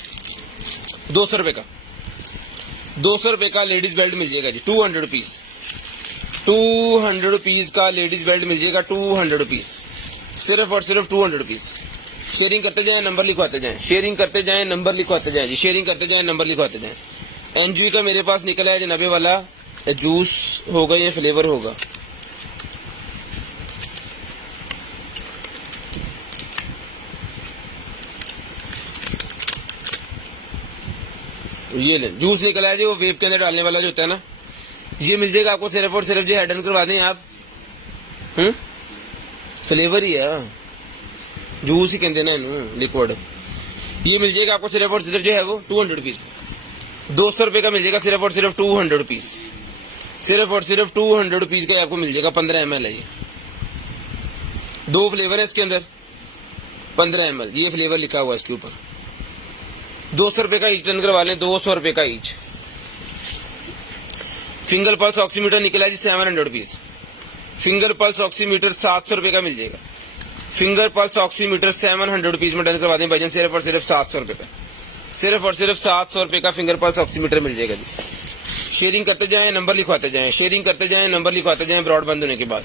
200 रुपये का, 200 रुपये का लेडीज बेल्ट मिल जाएगा जी। 200 रुपीज़, 200 रुपीज़ का लेडीज बेल्ट मिल जाएगा, 200 रुपीज़, सिर्फ और सिर्फ 200 रुपीज़। शेयरिंग करते जाएं, नंबर लिखवाते जाएं, शेयरिंग करते जाएं, नंबर लिखवाते जाएं जी, शेयरिंग करते जाएं, नंबर लिखवाते जाएं। एनजी का मेरे पास निकला है जनाबे वाला, जूस होगा या फ्लेवर होगा, ये ले जूस निकला है जी, वो वेब के अंदर डालने वाला जो होता है ना, ये मिल जाएगा आपको सिर्फ और सिर्फ जो है डन करवा दें आप। फ्लेवर ही है, जूस ही कहते हैं ना, लिक्विड। ये मिल जाएगा आपको सिर्फ और सिर्फ जो है वो 200 रुपीज़, 200 रुपये का मिल जाएगा सिर्फ और सिर्फ 200 रुपीज़, सिर्फ और सिर्फ 200 रुपीज़ का आपको मिल जाएगा। 15 ml है ये, 2 फ्लेवर है इसके अंदर, 15 ml ये फ्लेवर लिखा हुआ है इसके ऊपर। 200 रुपये का ईच डन करवा लें, 200 रुपये का ईच। फिंगर पल्स ऑक्सीमीटर निकला है जी 700 रुपीज़। फिंगर पल्स ऑक्सीमीटर 700 रुपये का मिल जाएगा। फिंगर पल्स ऑक्सीमीटर 700 रुपीज़ में डन करवा दें भाईजान, सिर्फ और सिर्फ 700 रुपये का। सिर्फ और सिर्फ 700 रुपये का फिंगर पल्स ऑक्सीमीटर मिल जाएगा जी। शेयरिंग करते जाएं, नंबर लिखवाते जाएं, शेयरिंग करते जाएं, नंबर लिखवाते जाएं ब्रॉड बंद होने के बाद।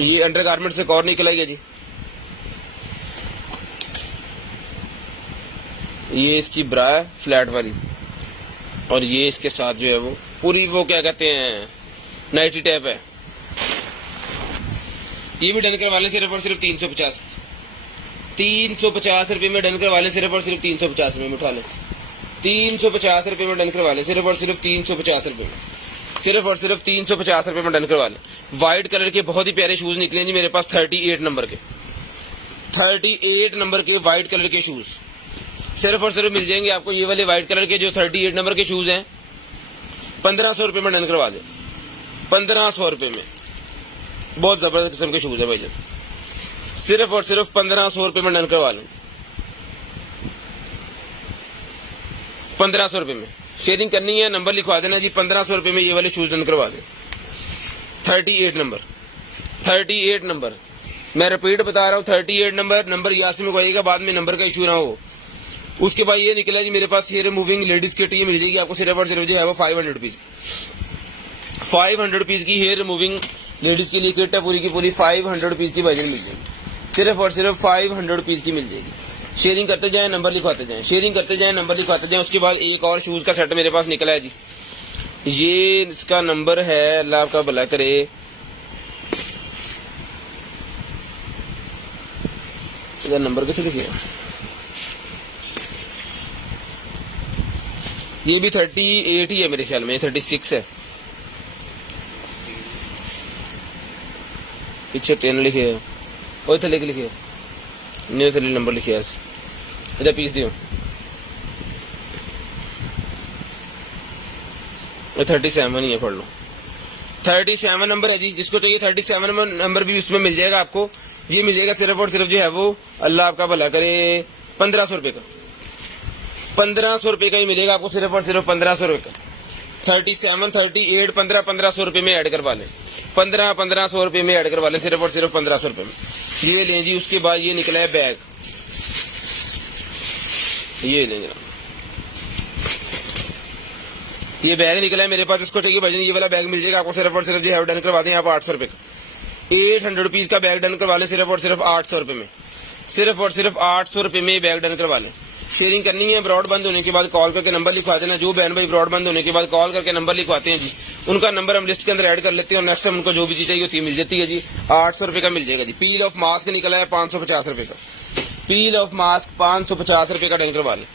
ये अंडरगारमेंट से कौर निकल आएगा जी। ये इसकी ब्रा है फ्लैट वाली, और ये इसके साथ जो है वो पूरी वो क्या कहते हैं नाइटी टैप है। ये भी डन करवा लें सिर्फ और सिर्फ 350 रुपये में डन करवा लें, सिर्फ और सिर्फ 350 रुपये में उठा लें। 350 रुपये में डन करवा लें, सिर्फ और सिर्फ 350 रुपये में, सिर्फ और सिर्फ 350 रुपये में डन करवा लें। वाइट कलर के बहुत ही प्यारे शूज निकले जी मेरे पास, 38 नंबर के, 38 नंबर के वाइट कलर के शूज सिर्फ और सिर्फ मिल जाएंगे आपको। ये वाले वाइट कलर के जो 38 नंबर के शूज हैं 1500 रुपये में डन करवा दें, 1500 रुपये में। बहुत जबरदस्त किस्म के शूज है भाई, सिर्फ और सिर्फ 1500 रुपये में डन करवा लें, 1500 रुपये में। शेयरिंग करनी है, नंबर लिखवा देना जी, 1500 रुपये में ये वाले शूज डन करवा दें। 38 नंबर, 38 नंबर, मैं रिपीट बता रहा हूँ, 38 नंबर। नंबर यहाँ से मंगवाइएगा, बाद में नंबर का इशू ना हो। उसके बाद ये निकला जी मेरे पास हेयर रिमूविंग लेडीज किट, ये मिल जाएगी आपको सिर्फ और सिर्फ जो है वो 500 रुपीज़ की। 500 रुपीज़ की हेयर रिमूविंग लेडीज के लिए किट है, पूरी की पूरी 500 रुपीज़ की वजन मिल जाएगी, सिर्फ और सिर्फ 500 रुपीज़ की मिल जाएगी। शेयरिंग करते जाएं, नंबर लिखवाते जाएं, शेयरिंग करते जाएं, नंबर लिखवाते जाएं। उसके बाद एक और शूज़ का सेट मेरे पास निकला है जी, ये इसका नंबर है, अल्लाह आपका भला करे, इधर नंबर कैसे लिखिए, ये भी 38 ही है मेरे ख्याल में, 36 है, पीछे 3 लिखे है, और थले के लिखे नहीं, थले नंबर लिखे है, इधर पीस दियो, 37 ही है, पढ़ लो। 37 नंबर है जी, जिसको चाहिए 37 नंबर भी उसमें मिल जाएगा आपको। ये मिल जाएगा सिर्फ और सिर्फ जो है वो, अल्लाह आपका भला करे, 1500 रुपये का, 1500 रुपये का ही मिलेगा आपको, सिर्फ और सिर्फ 1500 रुपये का। 37, 38, 1500 रुपये में ऐड करवा लें, 1500 रुपये में ऐड करवा लें, सिर्फ और सिर्फ 1500 रुपये में। ये लें जी। उसके बाद ये निकला है बैग, ये लें जनाब, ये बैग निकला है मेरे पास, इसको चाहिए भाई, ये वाला बैग मिल जाएगा आपको, सिर्फ और सिर्फ जो है डन करवा दें आप 800 रुपये का। 800 रुपीज़ का बैग डन करवा लें, सिर्फ और सिर्फ 800 रुपये में, सिर्फ और सिर्फ 800 रुपये में बैग डन करवा लें। शेयरिंग करनी है, ब्रॉड बंद होने के बाद कॉल करके नंबर लिखवा देना। जो बहन भाई ब्रॉड बंद होने के बाद कॉल करके नंबर लिखवाते हैं जी, उनका नंबर हम लिस्ट के अंदर ऐड कर लेते हैं, और नेक्स्ट टाइम उनको जो भी चीज़ चाहिए होती है मिल जाती है जी। 800 रुपये का मिल जाएगा जी। पील ऑफ मास्क निकला है 550 रुपये का, पील ऑफ मास्क 550 रुपये का डन करवा लें।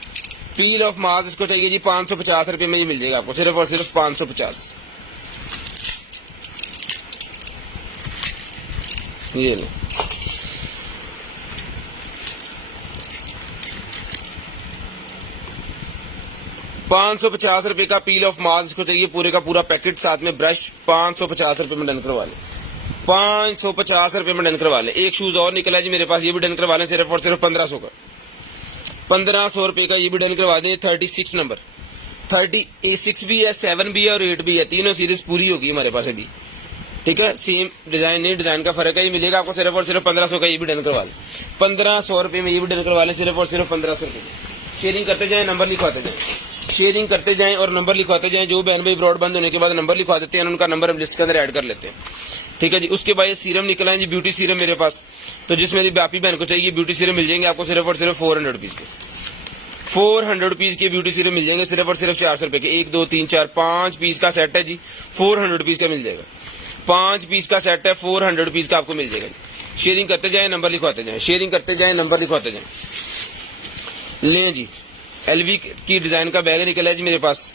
पील ऑफ मास्क इसको चाहिए जी 550 रुपये में, ये मिल जाएगा आपको, सिर्फ और सिर्फ 550। ये लो, ₹550 का पील ऑफ मास्क को चाहिए, पूरे का पूरा पैकेट, साथ में ब्रश, 550 रुपये में डन करवा लें, 550 रुपये में डन करवा लें। एक शूज और निकला है जी मेरे पास, ये भी डन करवा लें, सिर्फ और सिर्फ 1500 का, 1500 रुपये का ये भी डन करवा दें। 36 नंबर, 36 भी है, 7 भी है और 8 भी है, तीनों सीरीज पूरी होगी हमारे पास अभी, ठीक है। सेम डिजाइन नहीं, डिजाइन का फर्क है, ये मिलेगा आपको सिर्फ और सिर्फ 1500 का, ये भी डन करवा लें, 1500 रुपये में ये भी डन करवा लें, सिर्फ और सिर्फ 1500 रुपये में। शेयरिंग करते जाएं, नंबर लिखवाते जाएं, शेयरिंग करते जाएं और नंबर लिखवाते जाएं। जो बहन भाई ब्रॉड बंद होने के बाद नंबर लिखवा देते हैं, उनका नंबर हम लिस्ट के अंदर ऐड कर लेते हैं, ठीक है जी। उसके बाद ये सीरम निकला है जी, ब्यूटी सीरम मेरे पास, तो जिसमें बापी बहन को चाहिए ब्यूटी सीरम मिल जाएंगे आपको, सिर्फ और सिर्फ 400 रुपीज़ के, 400 रुपीज़ के ब्यूटी सीरम मिल जाएंगे, सिर्फ और सिर्फ 400 रुपये के। 1 2 3 4 5 पीस का सेट है जी, 400 रुपीज़ का मिल जाएगा। 5 पीस का सेट है, 400 रुपीज़ का आपको मिल जाएगा। शेयरिंग करते जाएं, नंबर लिखवाते जाएं, शेयरिंग करते जाएं, नंबर लिखवाते जाएं। लें जी, एलवी की डिजाइन का बैग निकला है जी मेरे पास,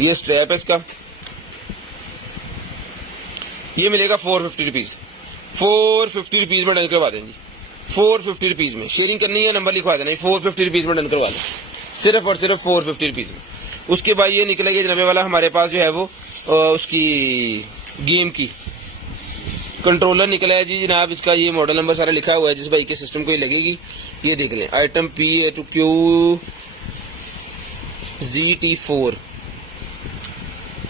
ये स्ट्रैप है इसका, ये मिलेगा 450 रुपीज़, 450 रुपीज़ में डन करवा दें जी, 450 रुपीज़ में शेयरिंग करनी है, नंबर लिखवा देना, 450 रुपीज़ में डन करवा लें, सिर्फ और सिर्फ 450 रुपीज़ में। उसके बाद ये निकलेगी जनाबे वाला हमारे पास जो है वो उसकी गेम की कंट्रोलर निकला है जी जनाब। इसका ये मॉडल नंबर सारा लिखा हुआ है, जिस भाई के सिस्टम को ये लगेगी ये देख लें, आइटम PA2Q ZT4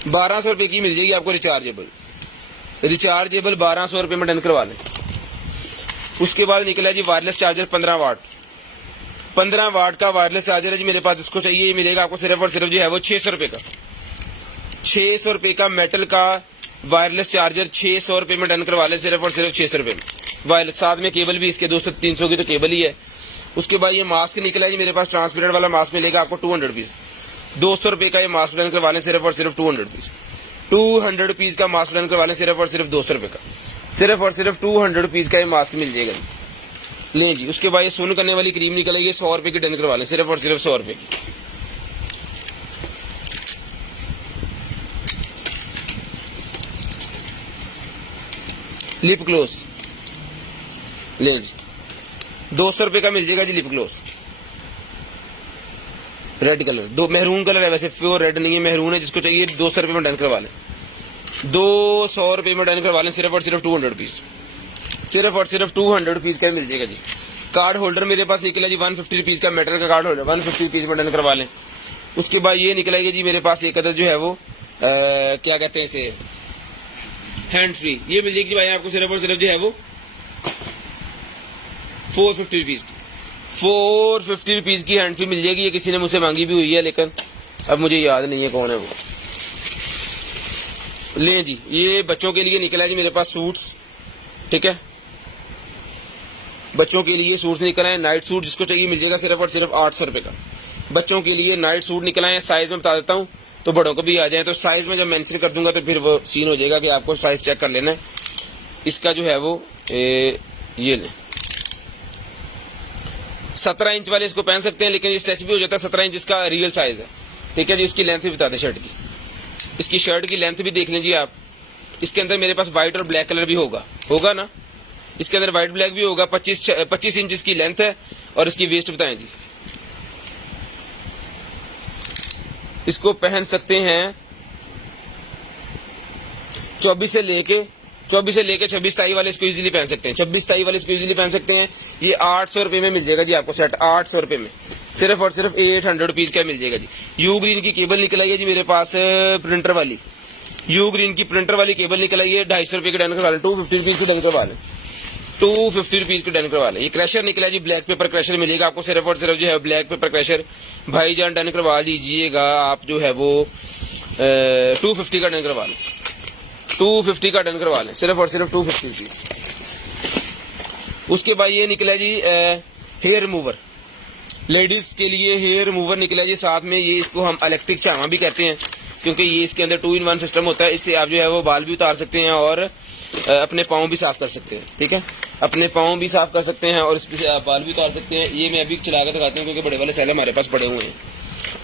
1200 रुपये की मिल जाएगी आपको रिचार्जेबल 1200 रुपये में डन करवा लें। उसके बाद निकला है जी वायरलेस चार्जर 15 वाट का वायरलेस चार्जर है जी मेरे पास, जिसको चाहिए ये मिलेगा आपको सिर्फ और सिर्फ जो है वो 600 रुपये का, 600 रुपये का मेटल का वायरलेस चार्जर 600 रुपये में डन करवा लें, सिर्फ और सिर्फ 600 रुपये में वायरलेस, साथ में केबल भी इसके 200-300 की तो केबल ही है। उसके बाद ये मास्क निकला है जी मेरे पास, ट्रांसपेरेंट वाला मास्क मिलेगा आपको 200 रुपीज़, 200 रुपये का ये मास्क डन करवा लें, सिर्फ और सिर्फ 200 रुपीज़, 200 रुपीज़ का मास्क डन करवा लें, सिर्फ और सिर्फ 200 रुपये का, सिर्फ और सिर्फ 200 रुपीज़ का ये मास्क मिल जाएगा लें जी। उसके बाद ये सुन करने वाली क्रीम निकलेगी 100 रुपये की डन करवा लें, सिर्फ और सिर्फ 100 रुपये की। लिप ग्लोस लें जी, 200 रुपये का मिल जाएगा जी लिप ग्लोस, रेड कलर, दो मेहरून कलर है, वैसे प्योर रेड नहीं है, मेहरून है, जिसको चाहिए 200 रुपये में डन करवा लें, 200 रुपये में डन करवा लें, सिर्फ और सिर्फ 200 रुपीज़, सिर्फ और सिर्फ 200 रुपीज़ का मिल जाएगा जी। कार्ड होल्डर मेरे पास निकला जी 150 रुपीज़ का मेटल का कार्ड होल्डर, 150 रुपीज़ में डन करवा लें। उसके बाद ये निकलेगी जी मेरे पास एक अदर जो है वो क्या कहते हैं इसे, हैंड फ्री, ये मिल जाएगी भाई आपको सिर्फ और सिर्फ जो है वो 450 रुपीज़ की, 450 रुपीज़ की हैंड फ्री मिल जाएगी। ये किसी ने मुझसे मांगी भी हुई है, लेकिन अब मुझे याद नहीं है कौन है वो। लें जी, ये बच्चों के लिए निकला है जी मेरे पास सूट्स, ठीक है, बच्चों के लिए सूट्स निकला है, नाइट सूट, जिसको चाहिए मिल जाएगा सिर्फ और सिर्फ 800 रुपये का। बच्चों के लिए नाइट सूट निकला है, साइज़ में बता देता हूँ तो बड़ों को भी आ जाए, तो साइज़ में जब मेंशन कर दूंगा तो फिर वो सीन हो जाएगा कि आपको साइज़ चेक कर लेना है। इसका जो है वो ये लें, 17 इंच वाले इसको पहन सकते हैं, लेकिन ये स्ट्रेच भी हो जाता है, 17 इंच इसका रियल साइज़ है, ठीक है जी। इसकी लेंथ भी बता दें शर्ट की, इसकी शर्ट की लेंथ भी देख लें जी आप। इसके अंदर मेरे पास वाइट और ब्लैक कलर भी होगा ना, इसके अंदर वाइट ब्लैक भी होगा। 25 इंच इसकी लेंथ है, और इसकी वेस्ट बताएं जी। इसको पहन सकते हैं 24 से लेके 26-27 वाले इसको इजीली पहन सकते हैं, 26-27 वाले इसको इजीली पहन सकते हैं। ये 800 रुपये में मिल जाएगा जी आपको सेट, 800 रुपये में, सिर्फ और सिर्फ 800 रुपीज़ का मिल जाएगा जी। यू ग्रीन की केबल निकल आई है जी मेरे पास, प्रिंटर वाली यू ग्रीन की प्रिंटर वाली केबल निकल आई है, 250 रुपये की डन करवा लें, 250 रुपीज़ की डन करवा लें, 250 रुपीज़ की डन करवा लें। ये क्रैशर निकला जी, ब्लैक पेपर क्रैशर मिलेगा आपको, सिर्फ और सिर्फ जो है ब्लैक पेपर क्रैशर भाईजान डन करवा लीजिएगा आप, जो है वो 250 का डन करवा लें, 250 का डन करवा लें, सिर्फ और सिर्फ 250 रुपीज़। उसके बाद ये निकला जी हेयर रिमूवर, लेडीज़ के लिए हेयर रिमूवर निकला जी, साथ में ये इसको हम इलेक्ट्रिक चामा भी कहते हैं, क्योंकि ये इसके अंदर 2-in-1 सिस्टम होता है। इससे आप जो है वो बाल भी उतार सकते हैं और अपने पाँव भी साफ़ कर सकते हैं, ठीक है, अपने पाँव भी साफ़ कर सकते हैं और इस पर से आप बाल भी उतार सकते हैं। ये मैं अभी चला कर दिखाता हूँ, क्योंकि बड़े वाले सेल हमारे पास पड़े हुए हैं,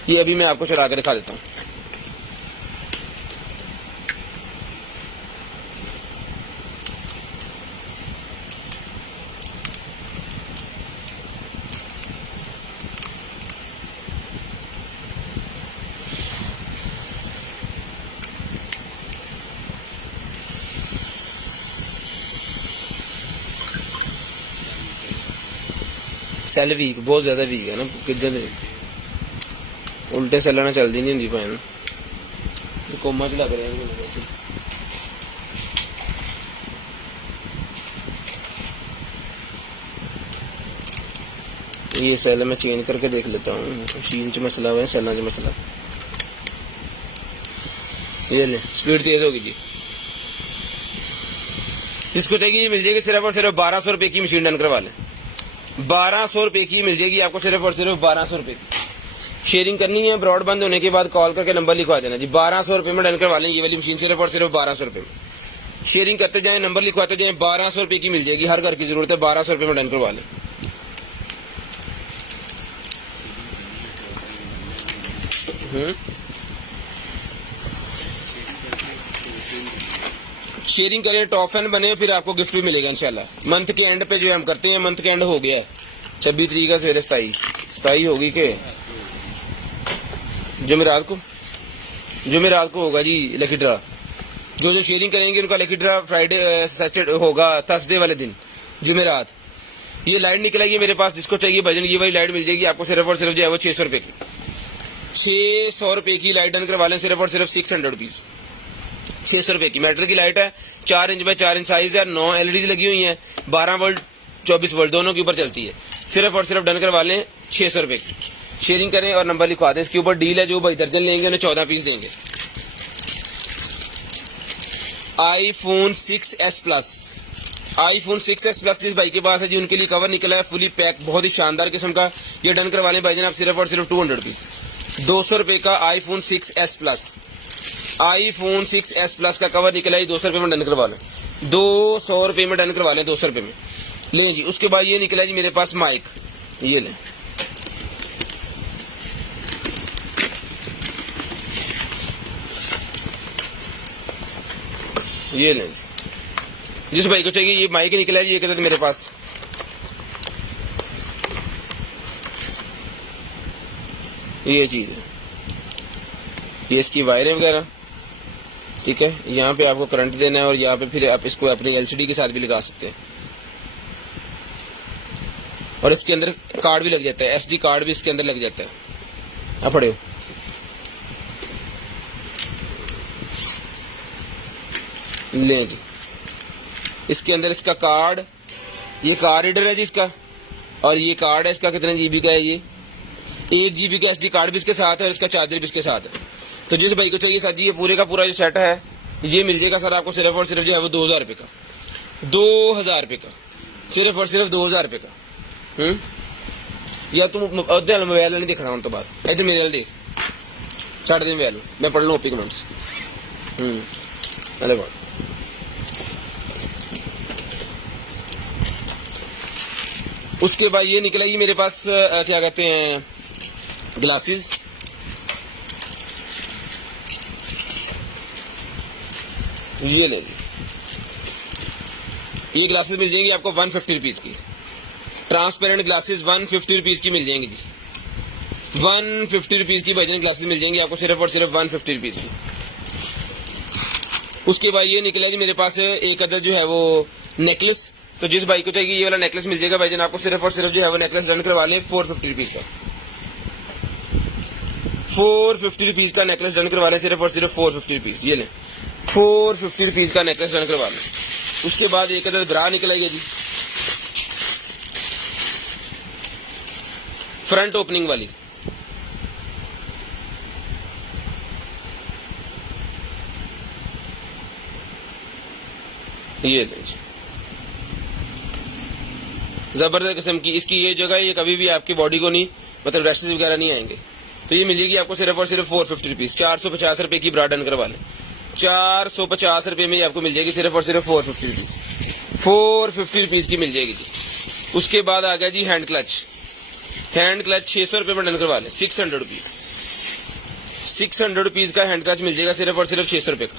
ये अभी मैं आपको चला कर दिखा देता हूँ। सैल वीक, बहुत ज़्यादा वीक है ना, किधर उल्टे सैलाना चलती नहीं होंगी भैन, तो कोमा च लग रहे हैं वैसे। ये सैल मैं चेंज करके देख लेता हूँ, मशीन च मसला हुआ है, सैलों च मसला। ये ले, स्पीड तेज़ होगी जी, जिसको चाहिए मिल जाएगी सिर्फ और सिर्फ 1200 रुपये की मशीन डन करवा लें, 1200 रुपये की मिल जाएगी आपको, सिर्फ और सिर्फ 1200 रुपये की। शेयरिंग करनी है, ब्रॉड बंद होने के बाद कॉल करके नंबर लिखवा देना जी, 1200 रुपये में डन करवा लें ये वाली मशीन, सिर्फ और सिर्फ 1200 रुपये में। शेयरिंग करते जाएं, नंबर लिखवाते जाएं, 1200 रुपये की मिल जाएगी, हर घर की जरूरत है, 1200 रुपये में डन करवा लें। शेयरिंग करें, टॉप फैन बने, फिर आपको गिफ्ट भी मिलेगा इंशाल्लाह। मंथ के एंड पे जो है हम करते हैं, मंथ के एंड हो गया है 26 तारीख का, सवेरे 27 होगी के जुमेरात को होगा जी लकी ड्रा। जो शेयरिंग करेंगे उनका लकी ड्रा फ्राइडे सैटरडे होगा, थर्सडे वाले दिन जुमेरात। ये लाइट निकलेगी मेरे पास, जिसको चाहिए भजन ये वाली लाइट मिल जाएगी आपको सिर्फ और सिर्फ जो है वो 600 रुपये की। 600 रुपये की लाइट डन करवा लें, सिर्फ और सिर्फ 600 रुपीज़। 600 रुपये की मेटल की लाइट है, 4 इंच बाय 4 इंच साइज है, 9 LED लगी हुई है, 12 वोल्ट 24 वोल्ट दोनों के ऊपर चलती है। सिर्फ और सिर्फ डन करवा लें 600 रुपये की। शेयरिंग करें और नंबर लिखवा दें, इसके ऊपर डील है, जो भाई दर्जन लेंगे उन्हें 14 पीस देंगे। iPhone 6s Plus, iPhone 6s Plus जिस भाई के पास है जी उनके लिए कवर निकला है फुली पैक, बहुत ही शानदार किस्म का। ये डन करवा लें भाईजान आप सिर्फ और सिर्फ 200 रुपीज़। 200 रुपये का iPhone 6s Plus, iPhone 6s Plus का कवर निकला है, 200 रुपये में डन करवा लें। 200 रुपये में डन करवा लें, 200 रुपये में लें जी। उसके बाद ये निकला जी मेरे पास माइक, ये लें। ये लें जी, जिस भाई को चाहिए ये माइक निकला है जी, ये कहते थे मेरे पास। ये चीज़ है, ये इसकी वायरें वगैरह, ठीक है। यहाँ पे आपको करंट देना है और यहाँ पे फिर आप इसको अपने LCD के साथ भी लगा सकते हैं। और इसके अंदर कार्ड भी लग जाता है, SD कार्ड भी इसके अंदर लग जाता है। आप पढ़े हो लें जी, इसके अंदर इसका कार्ड, ये कार रीडर है जी इसका, और ये कार्ड है इसका, कितने GB का है ये, 1 GB का SD कार्ड भी इसके साथ है और इसका चार्जर भी इसके साथ है। तो जिस भाई को चाहिए सर जी ये पूरे का पूरा जो सेट है ये मिल जाएगा सर आपको सिर्फ और सिर्फ जो है वो 2000 रुपये का। 2000 रुपये का, सिर्फ और सिर्फ 2000 रुपये का। या तुम मोबाइल नहीं देखना तो बात इधर मेरे देख छाड़ दे मोबाइल, मैं पढ़ लूँ ओपी कमेंट्स। अरे बात उसके बाद ये निकलेगी मेरे पास क्या कहते हैं ग्लासेस। ये ले ये ग्लासेस मिल जाएंगी आपको 150 रुपीज़ की, ट्रांसपेरेंट ग्लासेस 150 रुपीज़ की मिल जाएंगी जी। 150 रुपीज़ की भाईजान ग्लासेस मिल जाएंगी आपको सिर्फ और सिर्फ 150 रुपीज़ की। उसके बाद ये निकलेगी मेरे पास एक अदर जो है वो नेकलेस। तो जिस भाई को चाहिए ये वाला नेकलेस मिल जाएगा भाईजान आपको सिर्फ और सिर्फ जो है वो नेकलेस डन करवा लें 450 रुपीज़ का। 450 रुपीज़ का नेकलेस डन करवा लें, सिर्फ और सिर्फ 450 रुपीज़। ये लें 450 रुपीज़ का नेकलेस डन करवा लें। उसके बाद एक अदर ब्रा निकलेगी जी, फ्रंट ओपनिंग वाली। ये लें जी, जबरदस्त किस्म की। इसकी ये जगह ये कभी भी आपकी बॉडी को नहीं मतलब रैशेस वगैरह नहीं आएंगे। तो ये मिलेगी आपको सिर्फ और सिर्फ 450 रुपीज़। 450 रुपये की ब्रा डन करवा लें, 450 रुपये में आपको मिल जाएगी सिर्फ और सिर्फ 450 रुपीज़। 450 रुपीज़ की मिल जाएगी जी। उसके बाद आ गया जी हैंड क्लच। हैंड क्लच 600 रुपये में डन करवा लें, 600 रुपीज़। 600 रुपीज़ का हैंड क्लच मिल जाएगा सिर्फ और सिर्फ 600 रुपये का।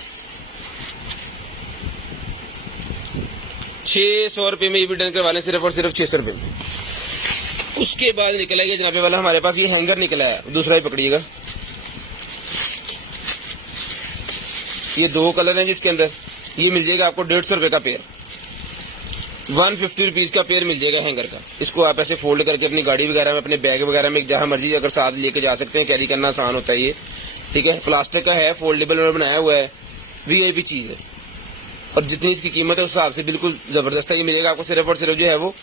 600 रुपये में ये भी डन करवा लें सिर्फ और सिर्फ 600 रुपये में। उसके बाद निकला गया जनाबे वाला हमारे पास ये हैंगर निकला है, दूसरा ही पकड़िएगा। ये 2 कलर हैं जिसके अंदर, ये मिल जाएगा आपको 150 रुपये का पेयर। 150 रुपीज़ का पेयर मिल जाएगा हैंगर का। इसको आप ऐसे फोल्ड करके अपनी गाड़ी वगैरह में, अपने बैग वगैरह में जहाँ मर्जी अगर साथ लेके जा सकते हैं, कैरी करना आसान होता है ये, ठीक है। प्लास्टिक का है, फोल्डेबल में बनाया हुआ है, VIP चीज़ है। और जितनी इसकी कीमत है उस हिसाब से बिल्कुल ज़बरदस्त है। ये मिलेगा आपको सिर्फ और सिर्फ जो है वो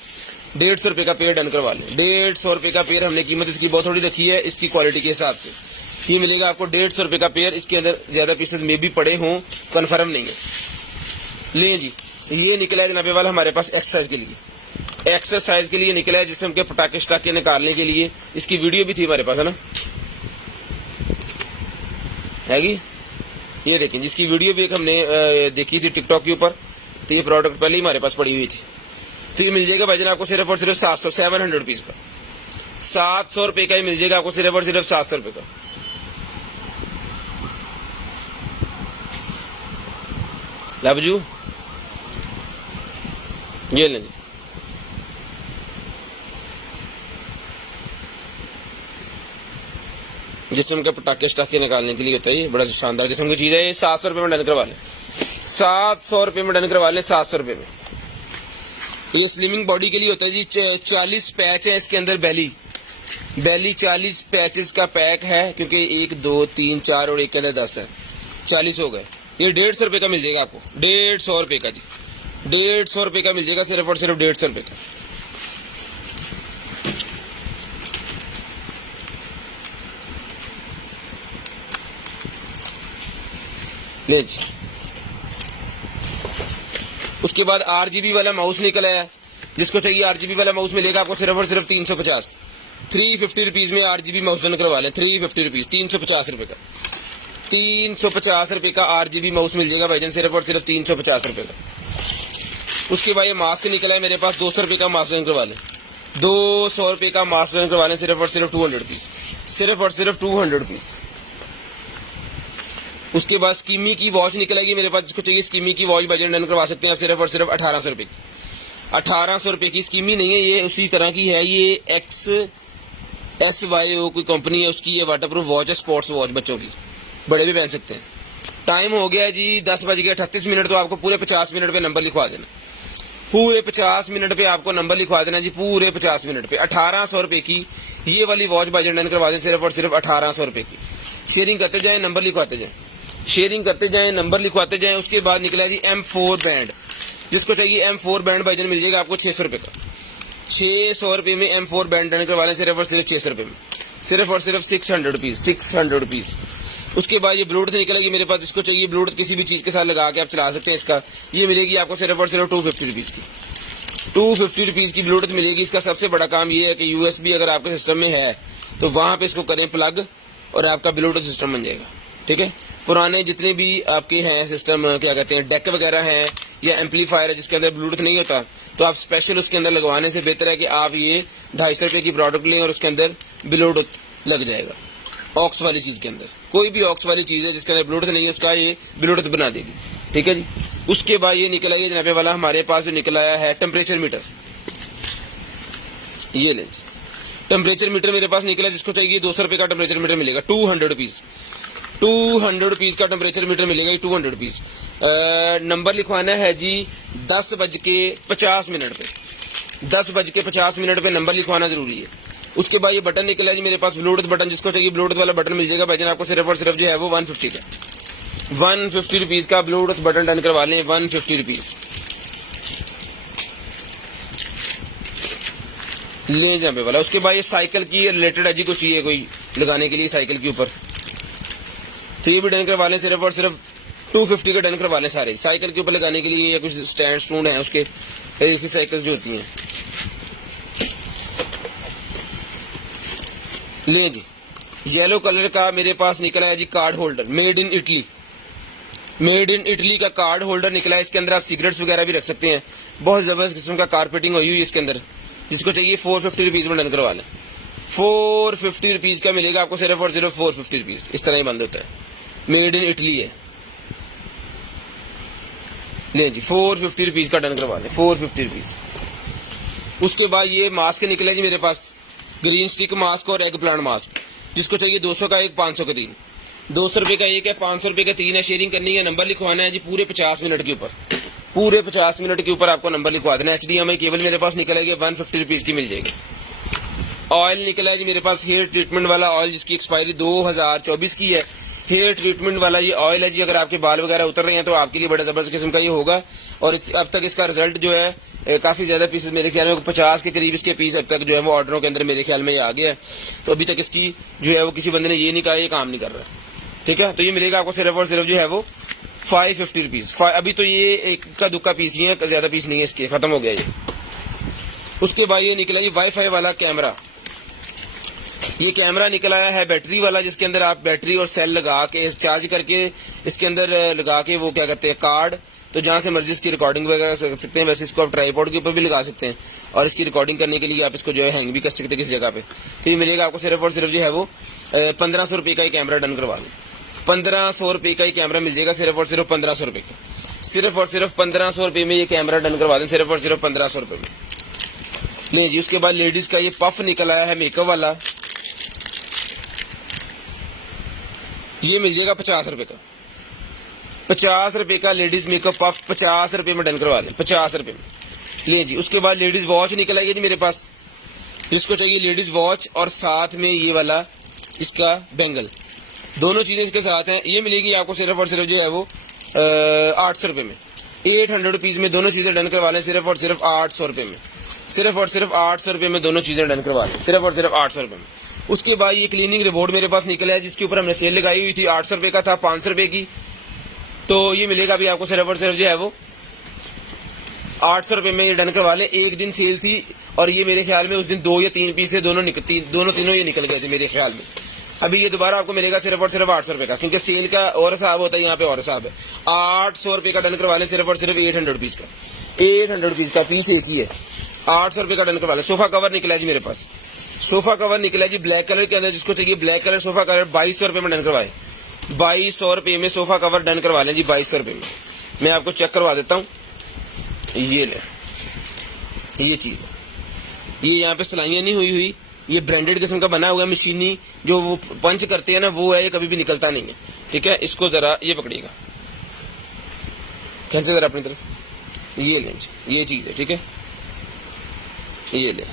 150 रुपये का पेयर डन करवा लें। 150 रुपये का पेयर, हमने कीमत इसकी बहुत थोड़ी रखी है इसकी क्वालिटी के हिसाब से। ये मिलेगा आपको 150 रुपये का पेयर। इसके अंदर ज़्यादा पीसेस में भी पड़े हों, कन्फर्म नहीं है। लें जी, ये निकला है जनाबे वाला हमारे पास एक्सरसाइज के लिए। एक्सरसाइज के लिए निकला है जिसमें के पटाखे शटाखे निकालने के लिए। इसकी वीडियो भी थी हमारे पास, है ना, हैगी। ये देखें, जिसकी वीडियो भी एक हमने देखी थी टिकटॉक के ऊपर। तो ये प्रोडक्ट पहले ही हमारे पास पड़ी हुई थी। तो ये मिल जाएगा भाईजान आपको सिर्फ और सिर्फ 700 रुपीज़ का। 700 रुपये का ही मिल जाएगा आपको सिर्फ और सिर्फ 700 रुपये का। लबजू ये लें जी, जिसम के पटाखे स्टाखे निकालने के लिए होता है, ये बड़ा शानदार किस्म की चीज़ है। ये 700 रुपये में डन करवा लें, 700 रुपये में डन करवा लें, 700 रुपये में। ये स्लिमिंग बॉडी के लिए होता है जी। 40 पैच है इसके अंदर, बेली 40 पैचेस का पैक है, क्योंकि 1 2 3 4 और एक के अंदर 10 है, 40 हो गए। ये 150 रुपये का मिल जाएगा आपको, 150 रुपये का जी, 150 रुपये का मिल जाएगा, सिर्फ और सिर्फ 150 रुपये का। ले जी। उसके बाद RGB वाला माउस निकला है, जिसको चाहिए RGB वाला माउस मिलेगा आपको सिर्फ और सिर्फ 350, 350 रुपीज़ में RGB माउस डन करवा लें, 350 रुपीज़, 350 रुपये का, 350 रुपये का RGB माउस मिल जाएगा भाईजान, सिर्फ और सिर्फ 350 रुपये का। उसके बाद ये मास्क निकला है मेरे पास, 200 रुपये का मास्क डन करवा लें, 200 रुपये का मास्क डन करवा लें, सिर्फ और सिर्फ 200 रुपीज़, सिर्फ और सिर्फ 200 रुपीज़। उसके बाद स्कीमी की वॉच निकलेगी मेरे पास, जिसको चाहिए स्कीमी की वॉच भाईजान डन करवा सकते हैं आप, सिर्फ और सिर्फ 1800 रुपये की, 1800 रुपये की। स्कीमी नहीं है ये, उसी तरह की है, ये XSYO कोई कंपनी है उसकी, ये वाटरप्रूफ वॉच है, स्पोर्ट्स वॉच, बच्चों की, बड़े भी पहन सकते हैं। टाइम हो गया है जी 10:38, तो आपको पूरे 50 मिनट पे नंबर लिखवा देना, पूरे 50 मिनट पे आपको नंबर लिखवा देना जी, पूरे 50 मिनट पे। 1800 रुपये की ये वाली वॉच भाईजान डन करवा दें, सिर्फ और सिर्फ 1800 रुपये की। शेयरिंग करते जाएं, नंबर लिखवाते जाएं, शेयरिंग करते जाएं, नंबर लिखवाते जाएं। उसके बाद निकला जी M4 बैंड, जिसको चाहिए M4 बैंड भाईजान मिल जाएगा आपको 600 रुपये का, 600 रुपये में M4 बैंड डन करवा लें, सिर्फ और सिर्फ 600 रुपये में, सिर्फ और सिर्फ 600 रुपीज़, 600 रुपीज़। उसके बाद ये ब्लूटूथ निकलेगी मेरे पास, जिसको चाहिए ब्लूटूथ किसी भी चीज़ के साथ लगा के आप चला सकते हैं इसका, ये मिलेगी आपको सिर्फ और सिर्फ 250 रुपीज़ की, 250 रुपीज़ की ब्लूटूथ मिलेगी। इसका सबसे बड़ा काम ये है कि USB अगर आपके सिस्टम में है तो वहाँ पे इसको करें प्लग और आपका ब्लूटूथ सिस्टम बन जाएगा, ठीक है। पुराने जितने भी आपके हैं सिस्टम, क्या कहते हैं, डेक वगैरह हैं या एम्पलीफायर है जिसके अंदर ब्लूटूथ नहीं होता, तो आप स्पेशल उसके अंदर लगवाने से बेहतर है कि आप ये 250 रुपये की प्रोडक्ट लें और उसके अंदर ब्लूटूथ लग जाएगा। ऑक्स वाली चीज़ के अंदर, कोई भी ऑक्स वाली चीज़ है जिसके अंदर ब्लूटूथ नहीं है, उसका ये ब्लूटूथ बना देगी, ठीक है जी। उसके बाद ये निकला है जनाबे वाला हमारे पास जो निकल आया है टेम्परेचर मीटर, ये लें जी, टेम्परेचर मीटर मेरे पास निकला, जिसको चाहिए 200 रुपये का टेम्परेचर मीटर मिलेगा, 200 रुपीज़, 200 रुपीज़ का टेम्परेचर मीटर मिलेगा, 200 रुपीज़। नंबर लिखवाना है जी 10:50 पे, 10:50 पे नंबर लिखवाना जरूरी है। उसके बाद ये बटन निकला है जी मेरे पास, ब्लूटूथ बटन, जिसको चाहिए ब्लूटूथ वाला बटन मिल जाएगा भाईजान आपको सिर्फ और सिर्फ जो है वो 150 का, 150 रुपीज़ का ब्लूटूथ बटन डन करवा लें, 150 रुपीज़ ले जाए वाला। उसके बाद ये साइकिल की रिलेटेड है जी, कुछ चाहिए कोई लगाने के लिए साइकिल के ऊपर, तो ये भी डन करवा लें, सिर्फ और सिर्फ 250 का डन करवा लें सारे, साइकिल के ऊपर लगाने के लिए, या कुछ स्टैंड स्टूड हैं उसके, ऐसी साइकिल जो होती हैं। ले जी, येलो कलर का मेरे पास निकला है जी card holder, made in Italy, made in Italy का कार्ड होल्डर निकला है। इसके अंदर आप सिगरेट्स वगैरह भी रख सकते हैं, बहुत ज़बरदस्त किस्म का कारपेटिंग हुई हुई इसके अंदर, जिसको चाहिए 450 रुपीज़ में डन करवा लें, 450 रुपीज़ का मिलेगा आपको, सिर्फ और सिर्फ 450 रुपीज़, इस तरह ही बंद होता है, मेड इन इटली है। ले जी 450 रुपीज़ का डन करवा लें, 450 रुपीज़। उसके बाद ये मास्क निकले जी मेरे पास, ग्रीन स्टिक मास्क और एग प्लांट मास्क, जिसको चाहिए 200 का एक, 500 का 3, 200 रुपये का एक है, 500 रुपये का 3 है। शेयरिंग करनी है, नंबर लिखवाना है जी पूरे 50 मिनट के ऊपर, पूरे 50 मिनट के ऊपर आपको नंबर लिखवा देना। HDMI केबल मेरे पास निकलेगी 150 रुपीज़ की मिल जाएगी। ऑयल निकला है जी मेरे पास, हेयर ट्रीटमेंट वाला ऑयल, जिसकी एक्सपायरी 2024 की है। हेयर ट्रीटमेंट वाला ये ऑयल है जी, अगर आपके बाल वगैरह उतर रहे हैं तो आपके लिए बड़ा ज़बरदस्त किस्म का ये होगा। और अब तक इसका रिजल्ट जो है काफ़ी ज़्यादा पीसेस, मेरे ख्याल में 50 के करीब इसके पीस अब तक जो है वो ऑर्डरों के अंदर मेरे ख्याल में ये आ गया है। तो अभी तक इसकी जो है वो किसी बंदे ने ये नहीं कहा ये काम नहीं कर रहा, ठीक है। तो ये मिलेगा आपको सिर्फ और सिर्फ जो है वो 550 रुपीज़। अभी तो ये एक का दुक्का पीस ही है, ज़्यादा पीस नहीं है इसके, ख़त्म हो गया ये। उसके बाद ये निकला ये वाईफाई वाला कैमरा, ये कैमरा निकल आया है बैटरी वाला, जिसके अंदर आप बैटरी और सेल लगा के चार्ज करके इसके अंदर लगा के वो क्या करते हैं कार्ड, तो जहाँ से मर्जी इसकी रिकॉर्डिंग वगैरह कर सकते हैं। वैसे इसको आप ट्राईपॉड के ऊपर भी लगा सकते हैं और इसकी रिकॉर्डिंग करने के लिए आप इसको जो है हैंग भी कर सकते हैं किसी जगह पे। तो ये मिलेगा आपको सिर्फ और सिर्फ जो है वो 1500 रुपये का ही कैमरा डन करवा लें, 1500 रुपये का ही कैमरा मिल जाएगा, सिर्फ और सिर्फ 1500 रुपये का। सिर्फ और सिर्फ 1500 रुपये में ये कैमरा डन करवा दें, सिर्फ और सिर्फ 1500 रुपये में। नहीं जी, उसके बाद लेडीज का ये पफ निकल आया है मेकअप वाला, ये मिल जाएगा 50 रुपये का। 50 रुपये का लेडीज मेकअप पफ 50 रुपये में डन करवा लें, 50 रुपये में। ले जी, उसके बाद लेडीज वॉच निकल आएगी जी मेरे पास, जिसको चाहिए लेडीज वॉच और साथ में ये वाला इसका बैंगल, दोनों चीजें इसके साथ हैं। ये मिलेगी आपको सिर्फ और सिर्फ जो है वो 800 रुपये में। 800 रुपीज़ में दोनों चीज़ें डन करवा लें, सिर्फ और सिर्फ 800 रुपये में। सिर्फ और सिर्फ 800 रुपये में दोनों चीज़ें डन करवा लें, सिर्फ और सिर्फ 800 रुपये में। उसके बाद ये क्लीनिंग रिपोर्ट मेरे पास निकला है, जिसके ऊपर हमने सेल लगाई हुई थी, 800 रुपये का था, 500 रुपये की। तो ये मिलेगा अभी आपको सिर्फ और सिर्फ जो है वो 800 रुपये में ये डन करवा लें। एक दिन सेल थी और ये मेरे ख्याल में उस दिन 2 या 3 पीस थे, दोनों तीनों ये निकल गए थे मेरे ख्याल में। अभी ये दोबारा आपको मिलेगा सिर्फ और सिर्फ 800 रुपये का, क्योंकि सेल का और हिसाब होता है, यहाँ पे और हिसाब है। 800 रुपये का डन करवा लें, सिर्फ और सिर्फ 800 रुपीज़ का। 800 रुपीज़ का पीस एक ही है, 800 रुपये का डन करवा लें। सोफा कवर निकला है जी मेरे पास, सोफा कवर निकला है जी ब्लैक कलर के अंदर, जिसको चाहिए ब्लैक कलर सोफा कवर 2200 रुपये में डन करवाए। 2200 रुपये में सोफा कवर डन करवा लें जी, 2200 रुपये में। मैं आपको चेक करवा देता हूँ, ये ले, ये चीज़, ये यहाँ पे सिलाइयाँ नहीं हुई, ये ब्रांडेड किस्म का बना हुआ है, मशीनी जो वो पंच करते हैं ना, वो है, ये कभी भी निकलता नहीं है। ठीक है, इसको जरा ये पकड़िएगा, खींचे जरा अपनी तरफ, ये लें, ये चीज़ है। ठीक है, ये ले,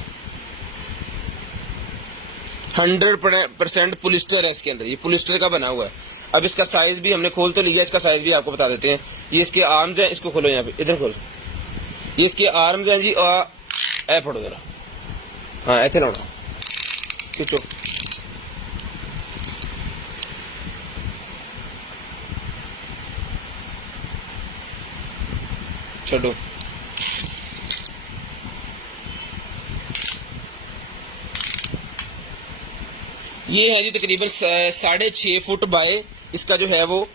100% पुलिस्टर है इसके अंदर, ये पुलिस्टर का बना हुआ है। अब इसका साइज भी हमने खोल तो लिया, इसका साइज भी आपको बता देते हैं। ये इसके आर्म्स हैं, इसको खोलो, यहाँ पे इधर खोलो, ये इसके आर्म्स हैं जी। ए फोटो जरा, हाँ ऐसे लाना, खींचो, छोड़ो। ये है जी तकरीबन 6.5 फुट बाय, इसका जो है वो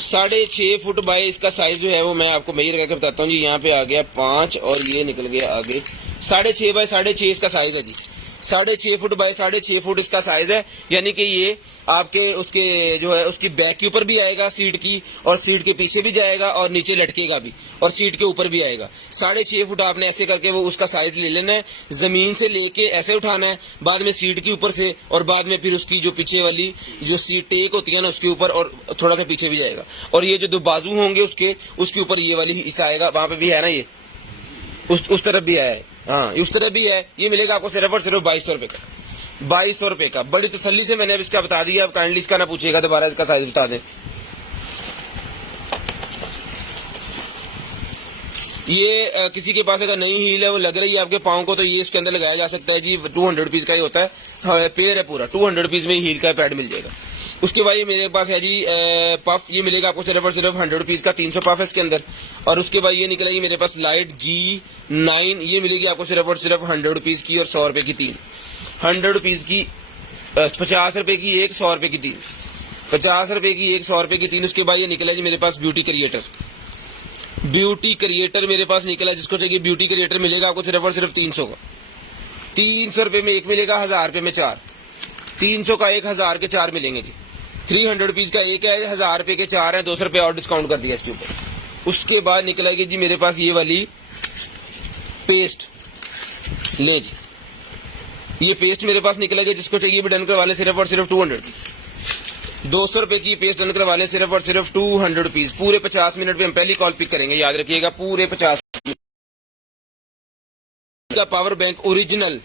6.5 फुट बाय इसका साइज जो है वो मैं आपको मेजर करके बताता हूँ जी। यहाँ पे आ गया 5 और ये निकल गया आगे 6.5 बाय 6.5 इसका साइज है जी। 6.5 फुट बाय 6.5 फुट इसका साइज है, यानी कि ये आपके उसके जो है उसकी बैक के ऊपर भी आएगा सीट की, और सीट के पीछे भी जाएगा, और नीचे लटकेगा भी, और सीट के ऊपर भी आएगा। 6.5 फुट आपने ऐसे करके वो उसका साइज ले लेना है, जमीन से लेके ऐसे उठाना है, बाद में सीट के ऊपर से, और बाद में फिर उसकी जो पीछे वाली जो सीट टेक होती है ना उसके ऊपर, और थोड़ा सा पीछे भी जाएगा, और ये जो 2 बाजू होंगे उसके ऊपर ये वाली हिस्सा आएगा, वहां पे भी है ना, ये उस तरफ भी है, हाँ उस तरफ भी है। ये मिलेगा आपको सिर्फ और सिर्फ 2200 रुपये का, 2200 रुपये का। बड़ी तसल्ली से मैंने अब इसका बता दिया, अब काइंडली इसका ना पूछिएगा दोबारा, इसका साइज बता दें। ये किसी के पास अगर नई हील है वो लग रही है आपके पाँव को, तो ये इसके अंदर लगाया जा सकता है जी। 200 रुपीज़ का ही होता है, हाँ, पेयर है पूरा, 200 रुपीज़ में हील का पैड मिल जाएगा। उसके बाद ये मेरे पास है जी पफ, ये मिलेगा आपको सिर्फ और सिर्फ 100 रुपीज़ का, 300 पफ है इसके अंदर। और उसके बाद ये निकलेगी मेरे पास लाइट G9, ये मिलेगी आपको सिर्फ और सिर्फ 100 रुपीज़ की और 100 रुपये की 3। 100 रुपीज़ की 50 रुपये की 1, 100 रुपये की 3, 50 रुपये की 1, 100 रुपये की 3। उसके बाद ये निकला जी मेरे पास ब्यूटी क्रिएटर, ब्यूटी क्रिएटर मेरे पास निकला, जिसको चाहिए ब्यूटी क्रिएटर मिलेगा आपको सिर्फ और सिर्फ 300 का। 300 रुपये में एक मिलेगा, 1000 रुपये में 4, 300 का 1, 1000 के 4 मिलेंगे जी। 300 रुपीज़ का एक है, 1000 रुपये के 4 हैं, 200 रुपये और डिस्काउंट कर दिया इसके ऊपर। उसके बाद निकलेगी जी मेरे पास ये वाली पेस्ट, ले जी, ये पेस्ट मेरे पास निकलेगी, जिसको चाहिए भी डन करवा लें सिर्फ और सिर्फ 200, 200 रुपये की पेस्ट डन करवा लें सिर्फ और सिर्फ 200 रुपीज़। पूरे 50 मिनट में हम पहली कॉल पिक करेंगे, याद रखिएगा, पूरे 50 का power bank original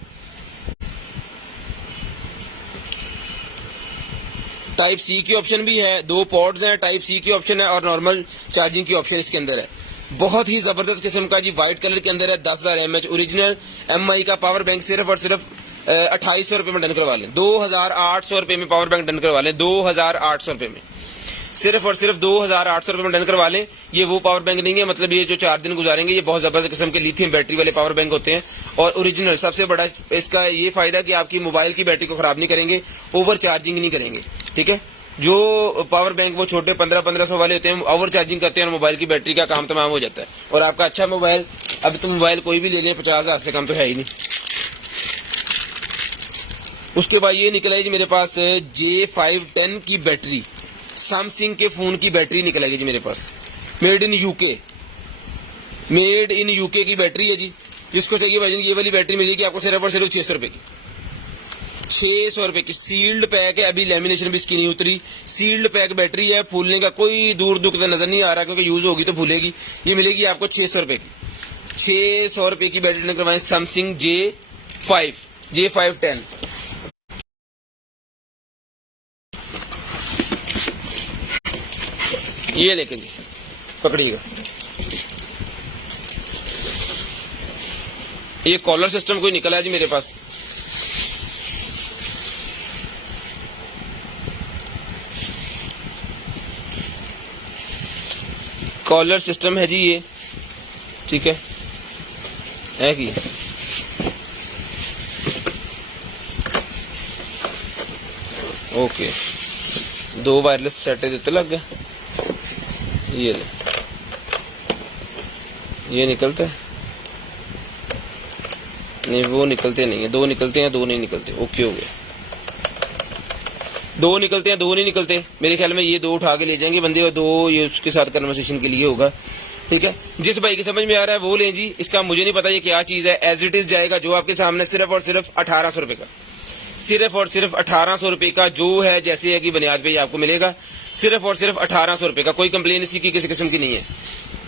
type C की ऑप्शन भी है, 2 पोर्ट्स हैं, टाइप सी की ऑप्शन है और नॉर्मल चार्जिंग की ऑप्शन इसके अंदर है। बहुत ही जबरदस्त किस्म का जी, व्हाइट कलर के अंदर है, 10,000 mAh ओरिजिनल MI का पावर बैंक सिर्फ और सिर्फ 2800 रुपये में डन करवा लें। 2800 रुपये में पावर बैंक डन करवा लें, 2800 रुपये में, सिर्फ और सिर्फ 2800 रुपये में डन करवा लें। ये वो पावर बैंक नहीं है, मतलब ये जो 4 दिन गुजारेंगे, ये बहुत जबरदस्त किस्म के लिथियम बैटरी वाले पावर बैंक होते हैं, और ओरिजिनल। सबसे बड़ा इसका ये फायदा कि आपकी मोबाइल की बैटरी को खराब नहीं करेंगे, ओवर चार्जिंग नहीं करेंगे। ठीक है, जो पावर बैंक वो छोटे 1500 वाले होते हैं, ओवर चार्जिंग करते हैं और मोबाइल की बैटरी का काम तमाम हो जाता है, और आपका अच्छा मोबाइल, अब तो मोबाइल कोई भी ले लें 50,000 से कम तो है ही नहीं। उसके बाद ये निकल आई जी मेरे पास J510 की बैटरी, सैमसंग के फोन की बैटरी निकल आएगी जी मेरे पास, मेड इन यूके की बैटरी है जी। जिसको चाहिए भाई ये वाली बैटरी मिलेगी आपको सिर्फ और सिर्फ 600 रुपए की, 600 रुपए की। सील्ड पैक है, अभी लेमिनेशन भी इसकी नहीं उतरी, सील्ड पैक बैटरी है, फूलने का कोई दूर दूर तक नजर नहीं आ रहा क्योंकि यूज होगी तो फूलेगी। ये मिलेगी आपको 600 रुपए की, 600 रुपए की बैटरी निकलवाएं सैमसंग J510। ये लेके जी पकड़िएगा, ये कॉलर सिस्टम कोई निकला है जी मेरे पास, कॉलर सिस्टम है जी ये, ठीक है कि ओके, 2 वायरलेस सेट देते लग गए। ये ले, ये निकलता है नहीं, वो निकलते नहीं है, 2 निकलते हैं 2 नहीं निकलते। ओके हो गया, 2 निकलते हैं 2 नहीं निकलते। मेरे ख्याल में ये 2 उठा के ले जाएंगे बंदे और 2 ये उसके साथ कन्वर्सेशन के लिए होगा, ठीक है। जिस भाई की समझ में आ रहा है वो लें जी, इसका मुझे नहीं पता ये क्या चीज है, एज इट इज जाएगा जो आपके सामने, सिर्फ और सिर्फ 1800 रुपए का, सिर्फ और सिर्फ 1800 रुपए का जो है, जैसे है कि बुनियाद पे आपको मिलेगा, सिर्फ और सिर्फ 1800 रुपए का। कोई कंप्लेन इसी की किसी किस्म की नहीं है,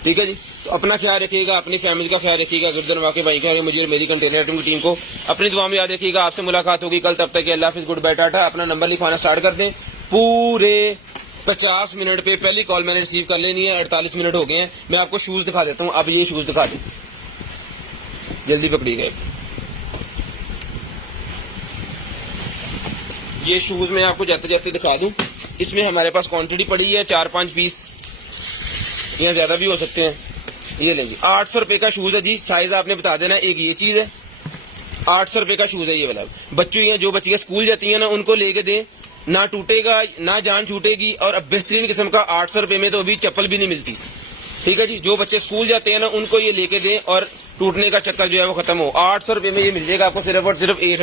ठीक है जी। तो अपना ख्याल रखिएगा, अपनी फैमिली का ख्याल रखिएगा, गिरदन वाकई भाई का, मुझे मेरी कंटेनर की टीम को अपनी दुआ में याद रखिएगा। आपसे मुलाकात होगी कल, तब तक अल्लाह हाफिज़, गुड बाय, टाटा। अपना नंबर लिखवाना स्टार्ट कर दें, पूरे 50 मिनट पे पहली कॉल मैंने रिसीव कर लेनी है, 48 मिनट हो गए हैं। मैं आपको शूज दिखा देता हूँ, अब ये शूज दिखा दें, जल्दी पकड़िएगा। ये शूज मैं आपको जाते जाते दिखा दूं, इसमें हमारे पास क्वांटिटी पड़ी है 4-5 पीस, या ज्यादा भी हो सकते हैं। ये ले जी, 800 रुपए का शूज है जी, साइज आपने बता देना। एक ये चीज है, 800 रुपए का शूज है ये वाला। बच्चों या जो बच्चियां स्कूल जाती हैं ना, उनको लेके दें, ना टूटेगा ना जान छूटेगी, और अब बेहतरीन किस्म का 800 रुपए में तो अभी चप्पल भी नहीं मिलती, ठीक है जी। जो बच्चे स्कूल जाते हैं ना, उनको ये लेके दें और टूटने का चक्कर जो है वो खत्म हो। 800 रुपए में ये मिल जाएगा आपको सिर्फ और सिर्फ 8